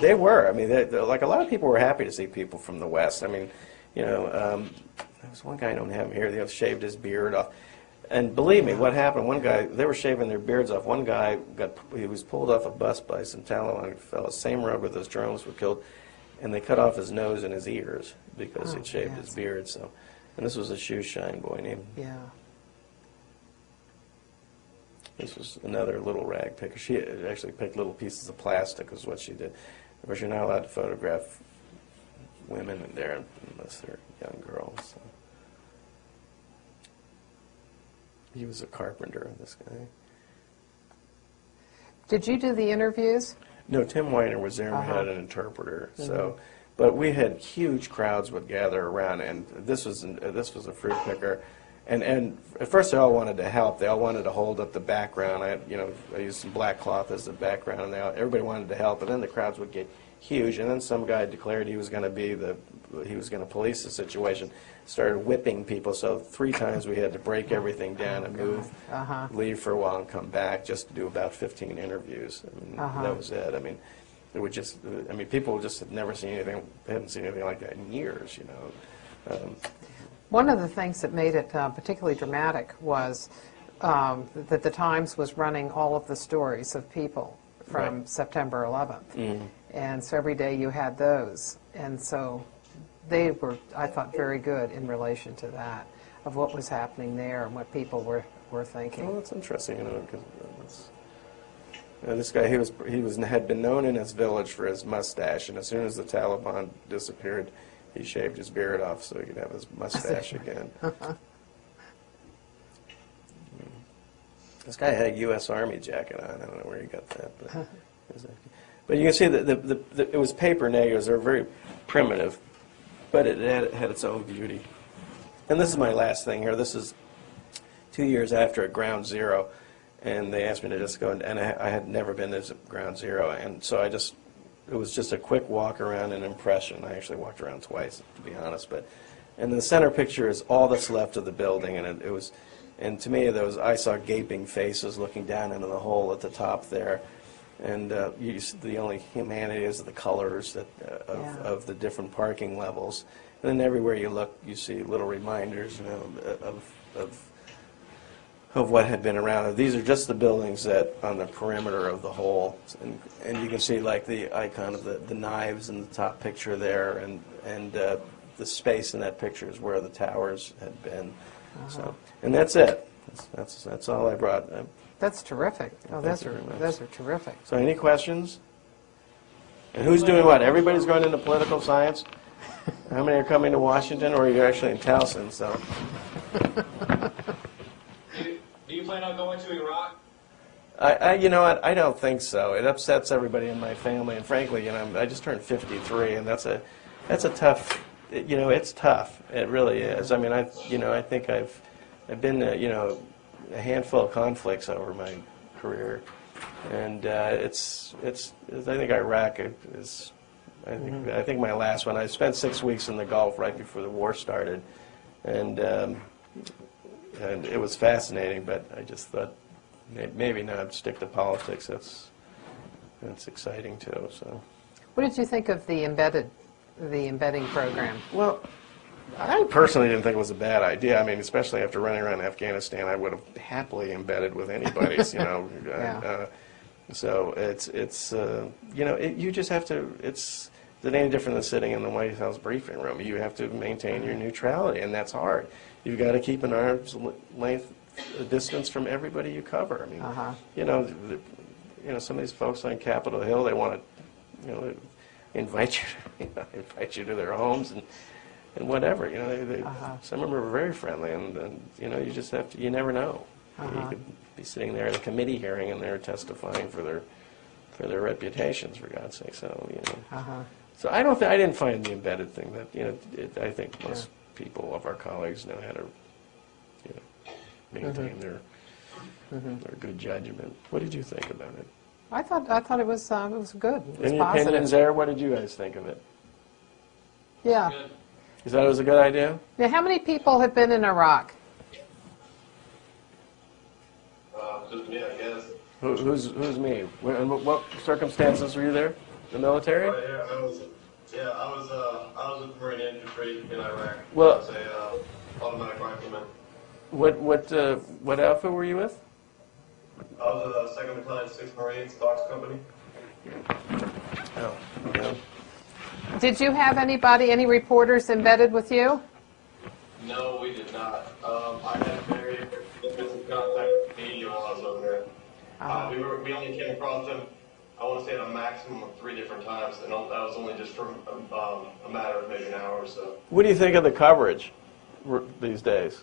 they were. I mean, like a lot of people were happy to see people from the West. I mean, there was one guy, I don't have him here, shaved his beard off. And believe me, what happened, one guy, they were shaving their beards off. One guy he was pulled off a bus by some Taliban fellows, same road where those journalists were killed, and they cut off his nose and his ears because he'd shaved his beard. So, and this was a shoe shine boy named. Yeah. This was another little rag picker. She actually picked little pieces of plastic is what she did. Of course, you're not allowed to photograph women in there unless they're young girls. So. He was a carpenter, this guy. Did you do the interviews? No, Tim Weiner was there, and we had an interpreter. So, but we had huge crowds would gather around, and this was a fruit picker. And at first they all wanted to help. They all wanted to hold up the background. I used some black cloth as the background, and everybody wanted to help. But then the crowds would get huge, and then some guy declared he was going to police the situation. Started whipping people. So 3 times we had to break everything down and move, leave for a while, and come back just to do about 15 interviews. I mean, that was it. I mean, it would just. I mean, people just had never seen anything. Hadn't seen anything like that in years. One of the things that made it particularly dramatic was that the Times was running all of the stories of people from September 11th. And so every day you had those. And so they were, I thought, very good in relation to that, of what was happening there and what people were thinking. Well, that's interesting, because this guy, had been known in his village for his mustache, and as soon as the Taliban disappeared, he shaved his beard off so he could have his mustache again. This guy had a U.S. Army jacket on. I don't know where he got that. But you can see that it was paper negatives. They were very primitive, but it had its own beauty. And this is my last thing here. This is 2 years after at Ground Zero, and they asked me to just go, and I had never been to Ground Zero, and so it was just a quick walk around and impression. I actually walked around twice, to be honest. And the center picture is all that's left of the building, and and to me, I saw gaping faces looking down into the hole at the top there, and the only humanity is the colors of the different parking levels. And then everywhere you look, you see little reminders, of what had been around. These are just the buildings that on the perimeter of the hole, and you can see like the icon of the knives in the top picture there, and the space in that picture is where the towers had been. So, and that's it. That's all I brought. That's terrific. Oh, those are terrific. So, any questions? And who's doing what? Everybody's going into political science. How many are coming to Washington, or are you actually in Towson? So. Do you plan on going to Iraq? You know what? I don't think so. It upsets everybody in my family, and frankly, I just turned 53, and that's a tough. It's tough. It really is. I mean, I think I've been a handful of conflicts over my career, and I think Iraq is. I think my last one. I spent 6 weeks in the Gulf right before the war started, and it was fascinating. But I just thought maybe not stick to politics. That's exciting too. So, what did you think of the embedding program? Well, I personally didn't think it was a bad idea. I mean, especially after running around Afghanistan, I would have happily embedded with anybody's. So you know, you just have to, it's any different than sitting in the White House briefing room. You have to maintain your neutrality, and that's hard. You've got to keep an arm's length distance from everybody you cover. I mean, you know, some of these folks on Capitol Hill, they want to, you know, invite you to their homes and whatever. You know, some of them are very friendly, and you know, you just have to. You never know. You could be sitting there at a committee hearing, and they're testifying for their reputations, for God's sake. So you know. So I didn't find the embedded thing that, you know. I think most people of our colleagues know how to, you know, maintain their good judgment. What did you think about it? I thought it was good. It was Any positive. opinions there? What did you guys think of it? Yeah. You thought it was a good idea? Now, how many people have been in Iraq? Just me, I guess. Who's me? And what circumstances were you there? The military? I was with Marine Infantry in Iraq. Well, I was a automatic rifleman. What outfit were you with? I was a 2nd Battalion, 6th Marines, Fox Company. Oh, yeah. Did you have any reporters embedded with you? No, we did not. I had very limited contact with media while I was over there. We only came across them, I want to say, at a maximum of 3 different times, and that was only just for a matter of maybe an hour or so. What do you think of the coverage these days?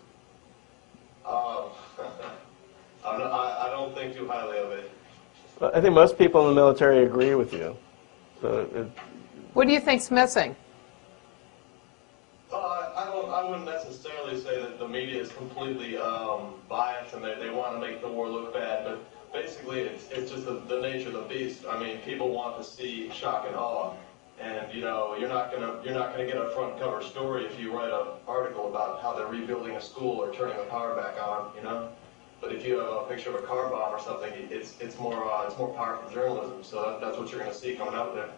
I don't think too highly of it. Well, I think most people in the military agree with you. So What do you think's missing? I wouldn't necessarily say that the media is completely biased and they want to make the war look bad, but basically it's just the nature of the beast. I mean, people want to see shock and awe, and you know, you're not gonna get a front cover story if you write an article about how they're rebuilding a school or turning the power back on, you know. But if you have a picture of a car bomb or something, it's more powerful journalism. So that's what you're going to see coming out there.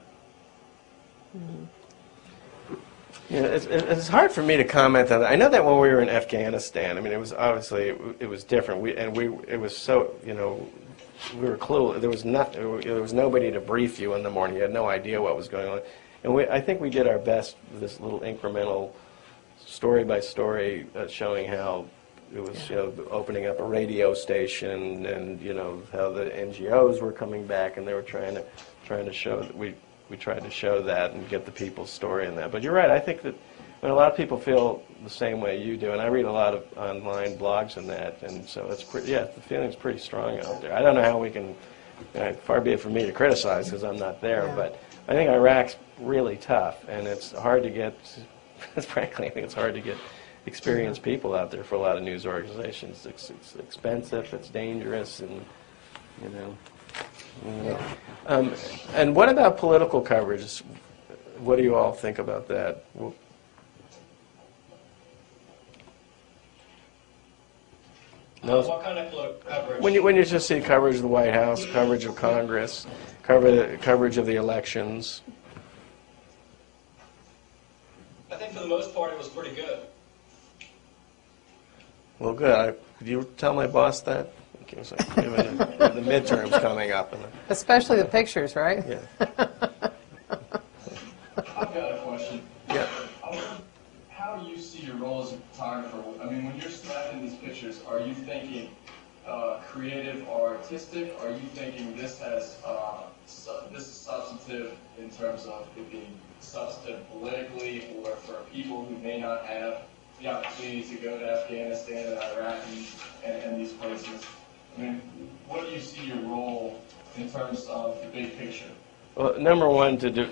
Yeah, it's hard for me to comment on that. I know that when we were in Afghanistan, I mean, it was obviously it was different. It was so, you know, we were clueless. There was nobody to brief you in the morning. You had no idea what was going on, and I think we did our best with this little incremental story by story showing how it was, you know, opening up a radio station, and you know how the NGOs were coming back, and they were trying to show that we tried to show that and get the people's story in that. But you're right. I think that when a lot of people feel the same way you do, and I read a lot of online blogs and that, and so it's pretty. Yeah, the feeling's pretty strong out there. I don't know how we can. Far be it from me to criticize because I'm not there, but I think Iraq's really tough, and it's hard to get. Frankly, I think it's hard to get experienced people out there for a lot of news organizations. It's expensive, it's dangerous, and you know. And what about political coverage? What do you all think about that? What kind of coverage? When you just see coverage of the White House, coverage of Congress, coverage of the elections. I think for the most part it was pretty good. Well, good. Could you tell my boss that? Given the midterms coming up. Especially the pictures, right? Yeah. I've got a question. Yeah. How do you see your role as a photographer? I mean, when you're snapping these pictures, are you thinking creative or artistic? Are you thinking this is substantive in terms of it being substantive politically, or for people who may not have the opportunity to go to Afghanistan and Iraq and these places? I mean, what do you see your role in terms of the big picture? Well, number one, to do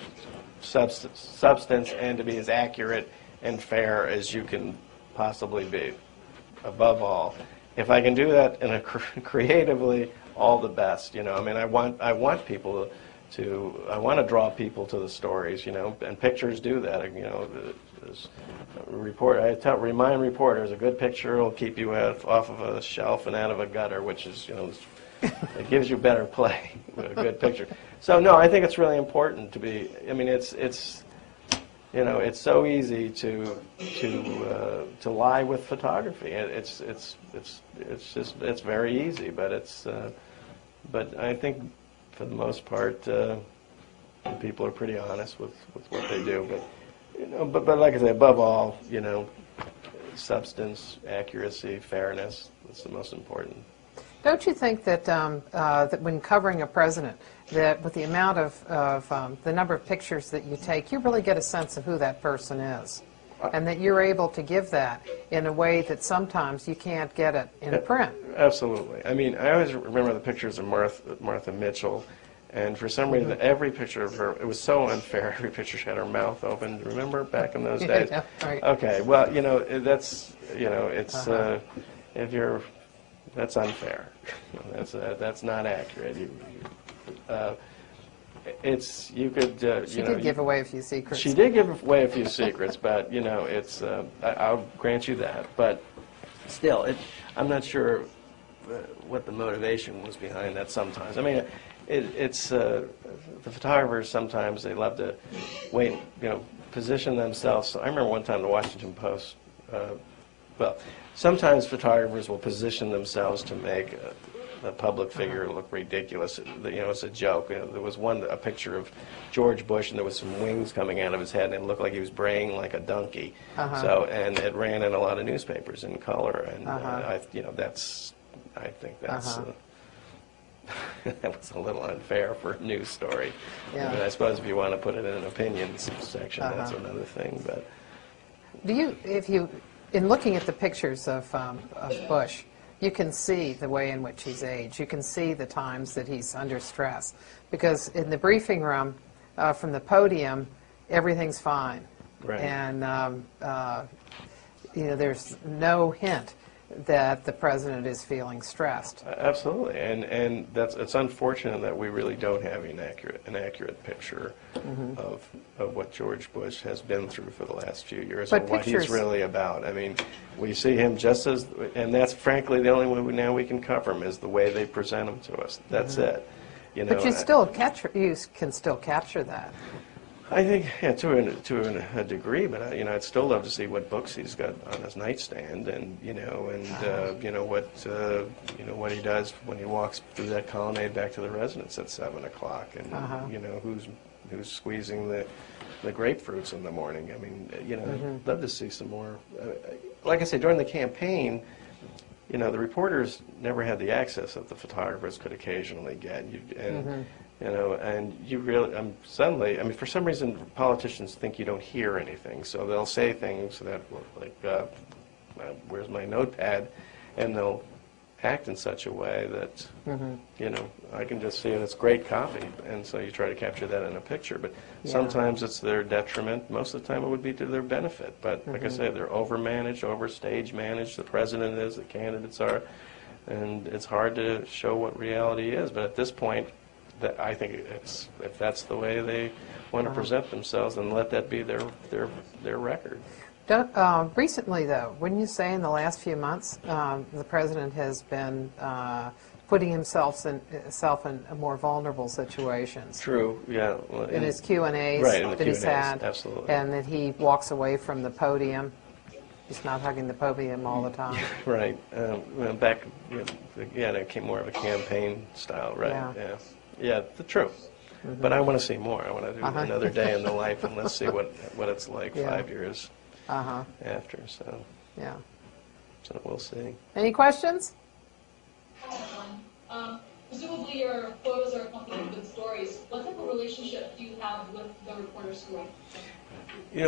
substance and to be as accurate and fair as you can possibly be, above all. If I can do that in a creatively, all the best. You know, I mean, I want people I want to draw people to the stories. You know, and pictures do that. You know, remind reporters a good picture will keep you off of a shelf and out of a gutter, which is, you know, it gives you better play with a good picture. So no, I think it's really important to be. I mean, it's you know, it's so easy to lie with photography. It's very easy, but but I think for the most part, people are pretty honest with what they do. But, but like I say, above all, substance, accuracy, fairness, that's the most important. Don't you think that, that when covering a president, that with the amount of the number of pictures that you take, you really get a sense of who that person is, and that you're able to give that in a way that sometimes you can't get it in print? Absolutely. I mean, I always remember the pictures of Martha Mitchell, and for some reason, every picture of her, it was so unfair. Every picture, she had her mouth open. Remember back in those days? Yeah, right. Okay. Well, that's it's if you're that's unfair. That's not accurate. It's you could. She did give away a few secrets. She did give away a few secrets, but it's. I'll grant you that, but still, I'm not sure what the motivation was behind that. Sometimes, I mean, it's the photographers. Sometimes they love to wait, position themselves. I remember one time the Washington Post. Sometimes photographers will position themselves to make a public figure look ridiculous. It's a joke. There was a picture of George Bush, and there was some wings coming out of his head, and it looked like he was braying like a donkey. So, and it ran in a lot of newspapers in color, and I think that's that was a little unfair for a news story. Yeah. But I suppose if you want to put it in an opinions section, that's another thing. But in looking at the pictures of Bush, you can see the way in which he's aged. You can see the times that he's under stress. Because in the briefing room, from the podium, everything's fine. Right. And there's no hint that the president is feeling stressed. Absolutely, and it's unfortunate that we really don't have an accurate picture of what George Bush has been through for the last few years, But and what he's really about. I mean, we see him just as, and that's frankly the only way we can cover him is the way they present him to us. That's it. But you can still capture that. I think, to a degree, but I'd still love to see what books he's got on his nightstand, and what he does when he walks through that colonnade back to the residence at 7 o'clock, and who's squeezing the grapefruits in the morning. I mean, I'd love to see some more. Like I say, during the campaign, the reporters never had the access that the photographers could occasionally get, and you really, suddenly, I mean, for some reason, politicians think you don't hear anything, so they'll say things that, like, where's my notepad, and they'll act in such a way that, I can just see it, it's great copy, and so you try to capture that in a picture, but sometimes it's their detriment. Most of the time it would be to their benefit, but like I say, they're overmanaged, overstage managed, the president is, the candidates are, and it's hard to show what reality is, but at this point, I think if that's the way they want to present themselves, then let that be their record. Recently, though, wouldn't you say in the last few months, the president has been putting himself in more vulnerable situations? True, yeah. Well, in his Q&As right, that he's had, absolutely. And that he walks away from the podium. He's not hugging the podium all the time. Right. Back, it came more of a campaign style, right? Yeah, the truth. But I want to see more. I want to do another day in the life, and let's see what it's like 5 years after. So we'll see. Any questions? Presumably your photos are accompanied with stories. What type of relationship do you have with the reporters who write?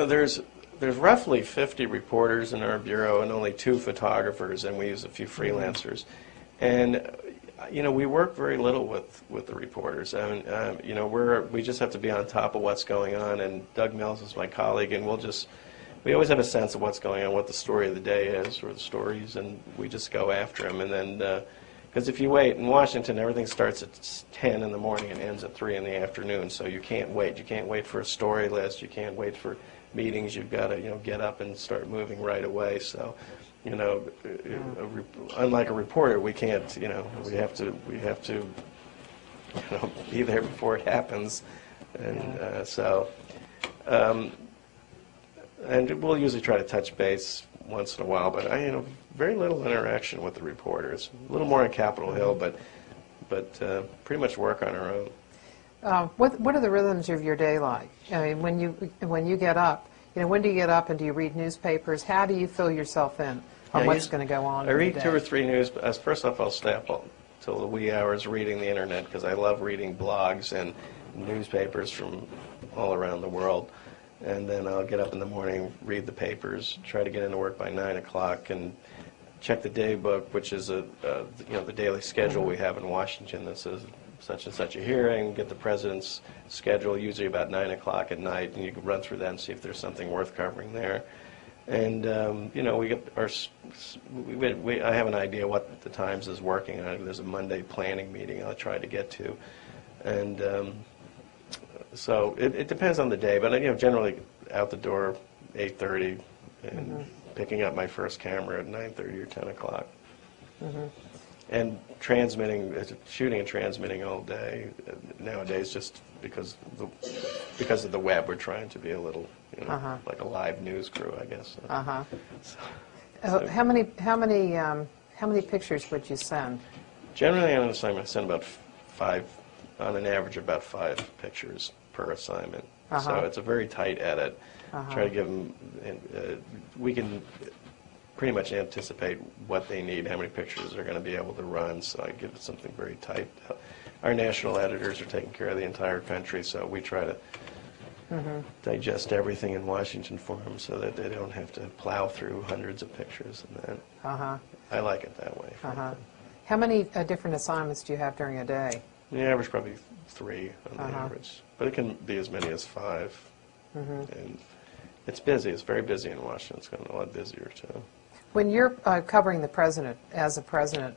There's roughly 50 reporters in our bureau and only 2 photographers, and we use a few freelancers. And we work very little with the reporters. I mean, we just have to be on top of what's going on. And Doug Mills is my colleague, and we always have a sense of what's going on, what the story of the day is, or the stories, and we just go after them. And then, because if you wait in Washington, everything starts at 10 in the morning and ends at 3 in the afternoon. So you can't wait. You can't wait for a story list. You can't wait for meetings. You've got to get up and start moving right away. So. Unlike a reporter, we can't, we have to be there before it happens, and and we'll usually try to touch base once in a while, but very little interaction with the reporters. A little more on Capitol Hill, but pretty much work on our own. What are the rhythms of your day like? I mean, when you get up, when do you get up and do you read newspapers? How do you fill yourself in on what's going to go on? I read 2 or 3 news. First off, I'll stay up till the wee hours reading the internet because I love reading blogs and newspapers from all around the world. And then I'll get up in the morning, read the papers, try to get into work by 9 o'clock, and check the day book, which is the daily schedule we have in Washington that says such and such a hearing, get the president's schedule usually about 9 o'clock at night, and you can run through that and see if there's something worth covering there. And, we get I have an idea what the Times is working on. There's a Monday planning meeting I'll try to get to. And so it depends on the day, but, generally out the door 8:30 and picking up my first camera at 9:30 or 10 o'clock. And shooting and transmitting all day. Nowadays, just because of the web, we're trying to be a little, like a live news crew, I guess. How many pictures would you send? Generally, on an assignment, I send about 5, on an average, about 5 pictures per assignment. So it's a very tight edit. Try to give them. We can pretty much anticipate what they need, how many pictures they're going to be able to run, so I give it something very tight. Our national editors are taking care of the entire country, so we try to digest everything in Washington for them so that they don't have to plow through hundreds of pictures. And that. I like it that way. How many different assignments do you have during a day? The average probably 3 on the average, but it can be as many as 5. And it's busy. It's very busy in Washington. It's gotten a lot busier too. When you're covering the president as a president,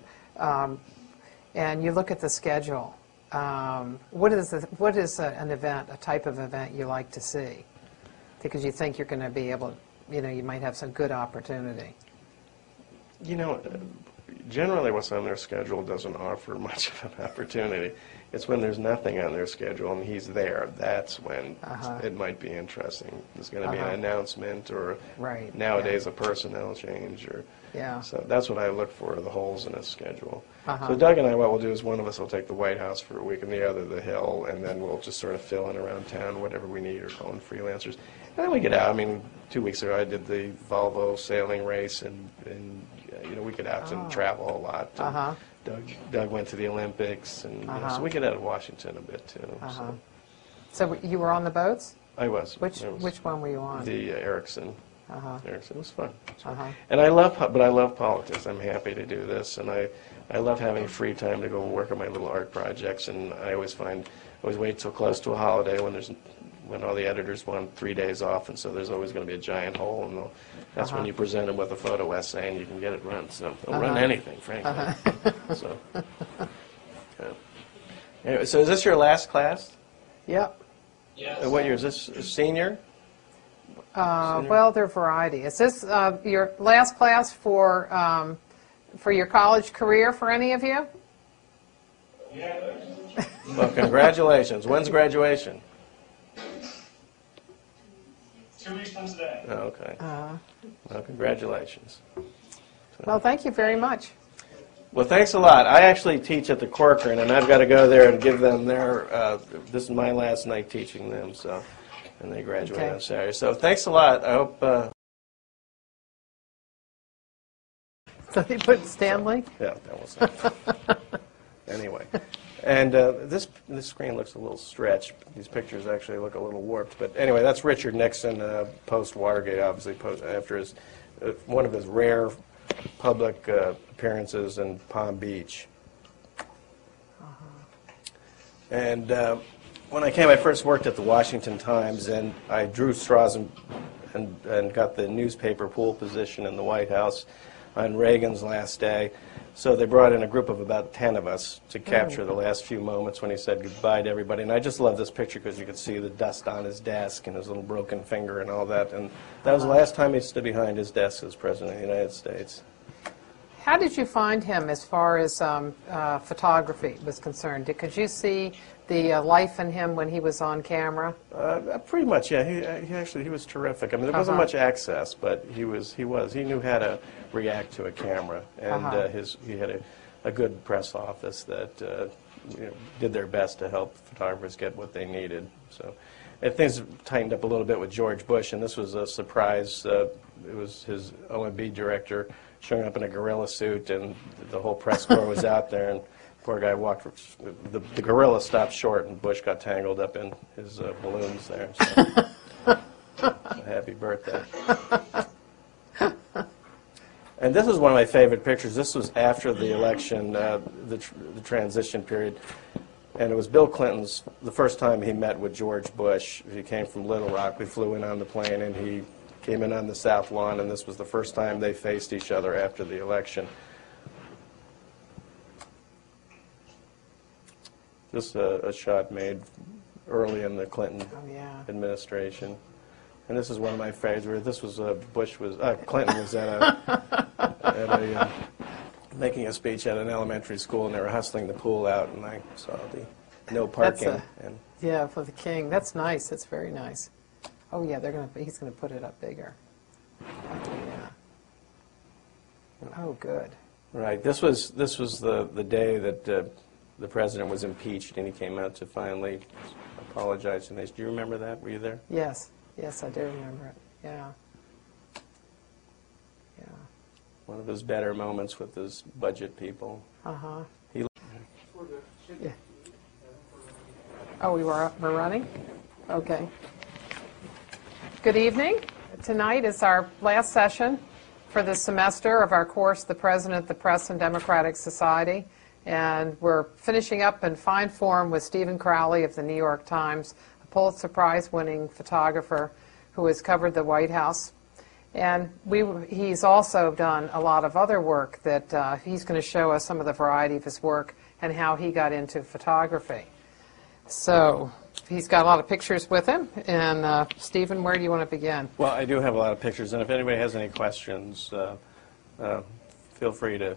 and you look at the schedule, what is an event, a type of event you like to see? Because you think you're going to be able, you might have some good opportunity. Generally what's on their schedule doesn't offer much of an opportunity. It's when there's nothing on their schedule and he's there. That's when it might be interesting. There's going to be an announcement or nowadays a personnel change. So that's what I look for, the holes in his schedule. So Doug and I, what we'll do is one of us will take the White House for a week and the other the Hill, and then we'll just sort of fill in around town whatever we need or call in freelancers. And then we get out. I mean, 2 weeks ago I did the Volvo sailing race, and we get out and travel a lot. Doug went to the Olympics, and so we get out of Washington a bit too. So you were on the boats? I was. Which one were you on? The Erickson. Erickson. It was fun. And I love politics. I'm happy to do this, and I love having free time to go work on my little art projects. And I always wait till close to a holiday when all the editors want 3 days off, and so there's always going to be a giant hole, and that's when you present them with a photo essay and you can get it run. So they'll run anything, frankly. Anyway, so is this your last class? Yep. Yes. What year is this? Senior? Well, they're variety. Is this your last class for your college career for any of you? Yeah. Well, congratulations. When's graduation? 2 weeks from today. Oh, okay. Well, congratulations. Well, thank you very much. Well, thanks a lot. I actually teach at the Corcoran, and I've got to go there and give them their, this is my last night teaching them, and they graduate on Saturday. So thanks a lot. I hope... So they put Stanley? Yeah, that was anyway. And this screen looks a little stretched. These pictures actually look a little warped. But anyway, that's Richard Nixon post-Watergate, obviously, after one of his rare public appearances in Palm Beach. And when I first worked at the Washington Times, and I drew straws and got the newspaper pool position in the White House on Reagan's last day. So they brought in a group of about 10 of us to capture the last few moments when he said goodbye to everybody. And I just love this picture because you could see the dust on his desk and his little broken finger and all that. And that was the last time he stood behind his desk as President of the United States. How did you find him as far as photography was concerned? Could you see the life in him when he was on camera? Pretty much, yeah. He was terrific. I mean, there wasn't much access, but he knew how to react to a camera, and he had a good press office that did their best to help photographers get what they needed. So, and things tightened up a little bit with George Bush, and this was a surprise. It was his OMB director showing up in a gorilla suit, and the whole press corps was out there, and poor guy walked. The gorilla stopped short, and Bush got tangled up in his balloons there. So, happy birthday. And this is one of my favorite pictures. This was after the election, the transition period. And it was Bill Clinton's, the first time he met with George Bush. He came from Little Rock. We flew in on the plane, and he came in on the South Lawn, and this was the first time they faced each other after the election. This is a shot made early in the Clinton administration. And this is one of my favorites. This was Clinton was at a making a speech at an elementary school, and they were hustling the pool out, and I saw the no parking. Yeah, for the king. That's nice. That's very nice. Oh yeah, he's gonna put it up bigger. Oh, yeah. Oh, good. Right. This was the day that the president was impeached, and he came out to finally apologize. And do you remember that? Were you there? Yes. Yes, I do remember it. Yeah. Yeah. One of his better moments with his budget people. Uh-huh. Yeah. Oh, we're running? Okay. Good evening. Tonight is our last session for the semester of our course, The President, the Press, and Democratic Society. And we're finishing up in fine form with Stephen Crowley of the New York Times, a Pulitzer Prize-winning photographer who has covered the White House. And he's also done a lot of other work that he's going to show us some of the variety of his work and how he got into photography. So he's got a lot of pictures with him. And Stephen, where do you want to begin? Well, I do have a lot of pictures, and if anybody has any questions, feel free to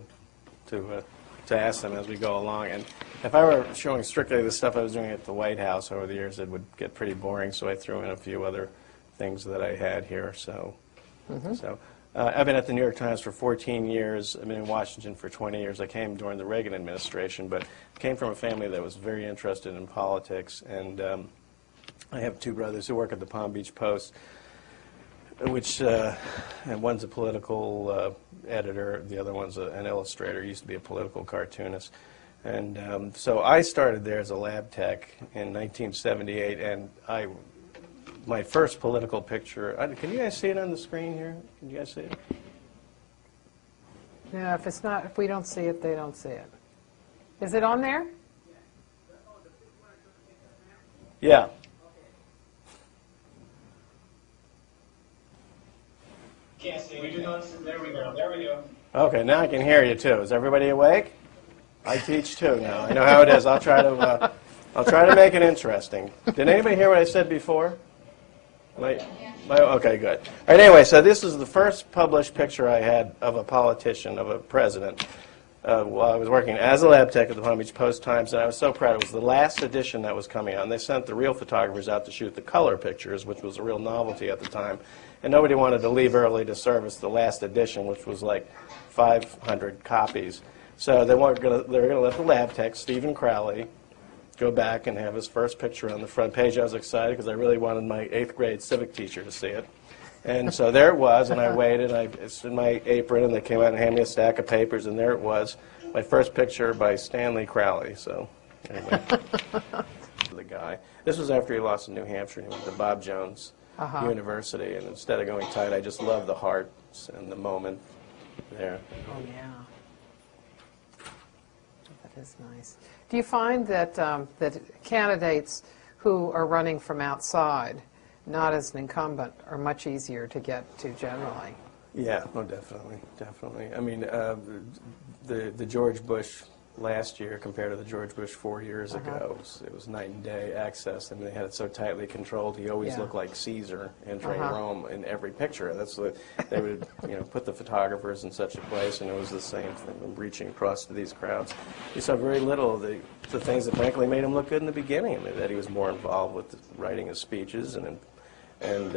ask them as we go along. And if I were showing strictly the stuff I was doing at the White House over the years, it would get pretty boring, so I threw in a few other things that I had here. So, I've been at the New York Times for 14 years. I've been in Washington for 20 years. I came during the Reagan administration, but came from a family that was very interested in politics. And I have two brothers who work at the Palm Beach Post, which and one's a political editor, the other one's an illustrator. He used to be a political cartoonist. And so I started there as a lab tech in 1978, and my first political picture, can you guys see it on the screen here? Can you guys see it? Yeah, if we don't see it, they don't see it. Is it on there? Yeah. Can't see. We do not see. There we go. There we go. Okay, now I can hear you too. Is everybody awake? I teach too now. I know how it is. I'll try to make it interesting. Did anybody hear what I said before? Okay, good. All right, anyway, so this is the first published picture I had of a politician, of a president, while I was working as a lab tech at the Palm Beach Post-Times, and I was so proud. It was the last edition that was coming out, and they sent the real photographers out to shoot the color pictures, which was a real novelty at the time, and nobody wanted to leave early to service the last edition, which was like 500 copies. So they were going to let the lab tech, Stephen Crowley, go back and have his first picture on the front page. I was excited because I really wanted my 8th grade civic teacher to see it. And so there it was, and I waited. It's in my apron, and they came out and handed me a stack of papers, and there it was, my first picture by Stanley Crowley. So anyway, the guy. This was after he lost in New Hampshire, and he went to Bob Jones University, and instead of going tight, I just loved the hearts and the moment there. Oh, yeah. That is nice. Do you find that that candidates who are running from outside, not as an incumbent, are much easier to get to generally? Yeah, no, definitely. I mean, the George Bush last year compared to the George Bush 4 years ago, it was night and day access. I mean, they had it so tightly controlled. He always looked like Caesar entering Rome in every picture. That's what they would, put the photographers in such a place, and it was the same thing, reaching across to these crowds. You saw very little of the things that frankly made him look good in the beginning. I mean, that he was more involved with writing his speeches and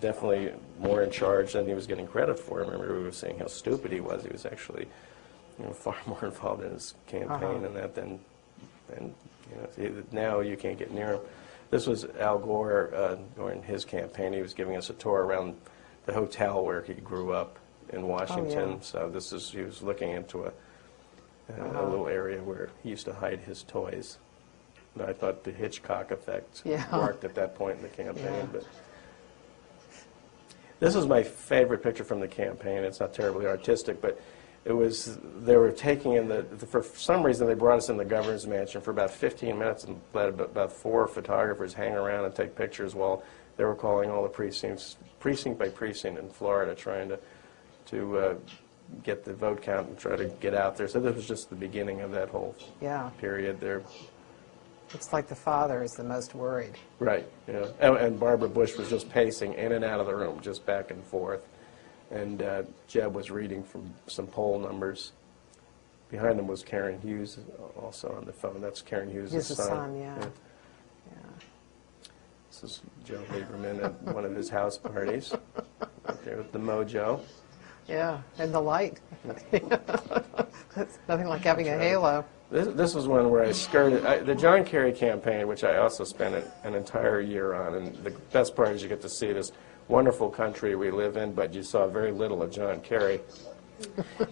definitely more in charge than he was getting credit for. I remember we were saying how stupid he was. He was actually far more involved in his campaign and that than And now you can't get near him. This was Al Gore during his campaign. He was giving us a tour around the hotel where he grew up in Washington. So he was looking into a little area where he used to hide his toys. But I thought the Hitchcock effect worked at that point in the campaign. But this is my favorite picture from the campaign. It's not terribly artistic, but they were taking in for some reason they brought us in the governor's mansion for about 15 minutes and let about 4 photographers hang around and take pictures while they were calling all the precincts, precinct by precinct in Florida, trying to get the vote count and try to get out there. So this was just the beginning of that whole period there. It's like the father is the most worried. Right, yeah. And Barbara Bush was just pacing in and out of the room, just back and forth. And Jeb was reading from some poll numbers. Behind him was Karen Hughes, also on the phone. That's Karen Hughes' son. His son, yeah. This is Joe Lieberman at one of his house parties, right there with the mojo. Yeah, and the light. It's nothing like having a halo. This was one where I skirted the John Kerry campaign, which I also spent an entire year on. And the best part is you get to see this wonderful country we live in, but you saw very little of John Kerry.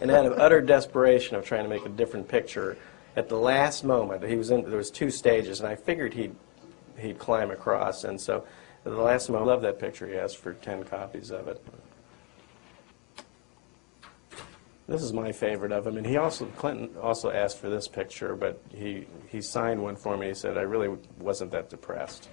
And out of utter desperation of trying to make a different picture, at the last moment, there was 2 stages, and I figured he'd climb across. And so at the last moment, I love that picture. He asked for 10 copies of it. This is my favorite of him, and Clinton also asked for this picture, but he signed one for me. He said, I really wasn't that depressed.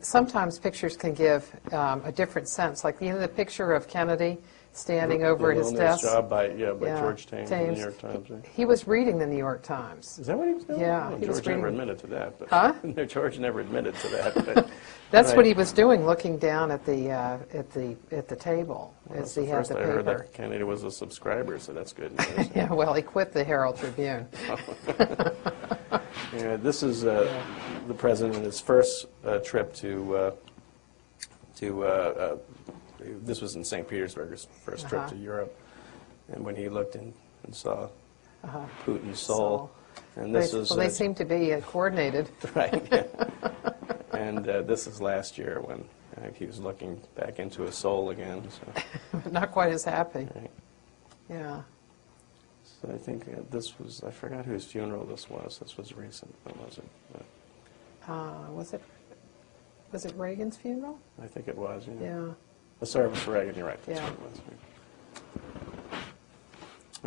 Sometimes pictures can give a different sense, like the picture of Kennedy standing over his desk. Job by George Tames in the New York Times. Right? He was reading the New York Times. Is that what he was doing? Yeah, oh, he was George reading. Never admitted to that. But Huh? No, George never admitted to that. But that's what he was doing, looking down at the table as he had first the I paper. heard that Kennedy was a subscriber, so that's good news. Yeah, well, he quit the Herald Tribune. Yeah, this is the president in his first trip to this was in St. Petersburg, his first trip to Europe, and when he looked and saw Putin's soul. And this is they seem to be coordinated. Right. Yeah. And this is last year when he was looking back into his soul again. So. Not quite as happy. Right. Yeah. So I think this was, I forgot whose funeral this was. This was recent. When was it? Was it Reagan's funeral? I think it was, Yeah. The service for Reagan, you're right. That's what it was.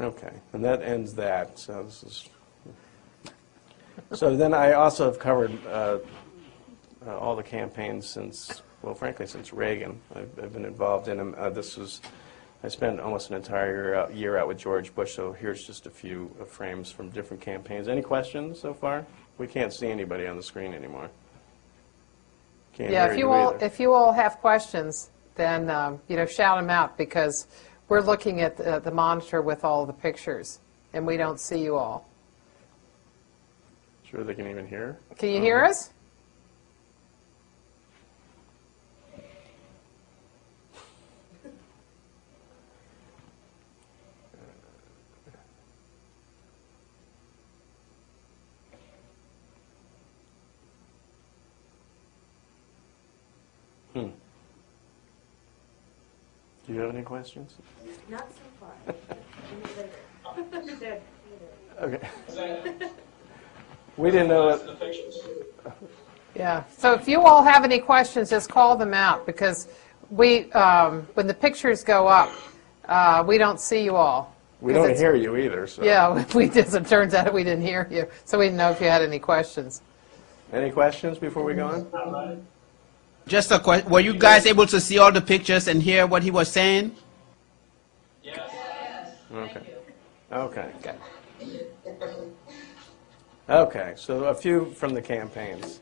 Okay, and that ends that. So this is. So then I also have covered all the campaigns since, well, frankly, since Reagan. I've been involved in them. I spent almost an entire year out with George Bush, so here's just a few frames from different campaigns. Any questions so far? We can't see anybody on the screen anymore. Can't hear if you all have questions, then shout them out, because we're looking at the monitor with all the pictures, and we don't see you all. Sure they can even hear? Can you hear us? Do you have any questions? Not so far. Later. Okay. We didn't know it. Yeah. So if you all have any questions, just call them out, because when the pictures go up, we don't see you all. We don't hear you either. So. Yeah, it turns out we didn't hear you, so we didn't know if you had any questions. Any questions before we go on? Just a question. Were you guys able to see all the pictures and hear what he was saying? Yes. Okay. Okay. Okay. So a few from the campaigns.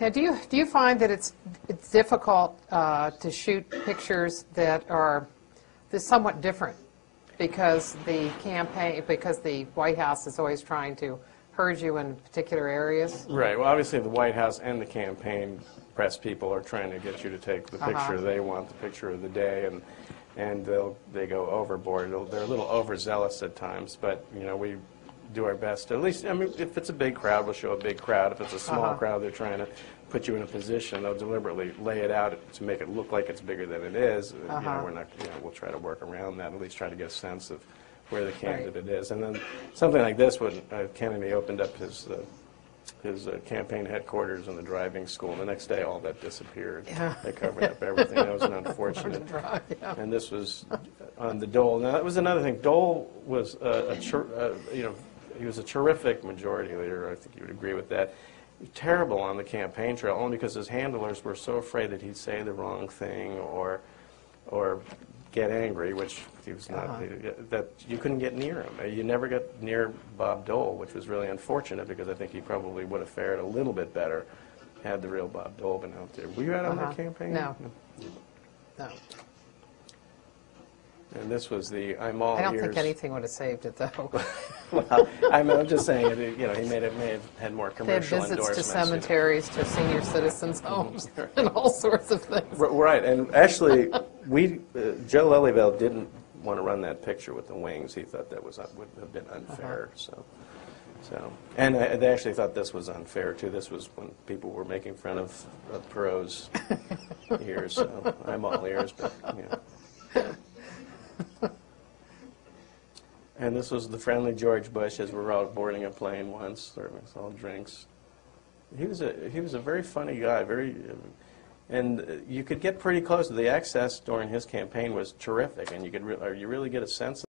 Now, do you find that it's difficult to shoot pictures that are somewhat different, because the White House is always trying to herd you in particular areas? Right. Well, obviously the White House and the campaign press people are trying to get you to take the picture they want, the picture of the day, and they go overboard. They're a little overzealous at times, but we do our best to at least, I mean, if it's a big crowd, we'll show a big crowd. If it's a small crowd, they're trying to put you in a position. They'll deliberately lay it out to make it look like it's bigger than it is. You know, we're not, you know, we'll try to work around that, at least try to get a sense of where the candidate is. And then something like this, when Kennedy opened up his campaign headquarters in the driving school, the next day all that disappeared. Yeah. They covered up everything. That was an unfortunate. And this was on the Dole. Now, that was another thing. Dole was you know, he was a terrific majority leader. I think you would agree with that. Terrible on the campaign trail, only because his handlers were so afraid that he'd say the wrong thing or get angry, which he was not, that you couldn't get near him. You never got near Bob Dole, which was really unfortunate because I think he probably would have fared a little bit better had the real Bob Dole been out there. Were you out on that campaign? No. No. And this was the I'm all ears. I don't think anything would have saved it, though. Well, I'm just saying, you know, he may have had more They had commercial visits endorsements. to cemeteries, to senior citizens' homes, and all sorts of things. Right, and actually, Joe Lelyveld didn't want to run that picture with the wings. He thought that would have been unfair. And they actually thought this was unfair too. This was when people were making fun of Perot's ears. So I'm all ears, but you know. And this was the friendly George Bush as we were out boarding a plane once, serving us all drinks. He was a very funny guy, and you could get pretty close. The access during his campaign was terrific, and you really get a sense of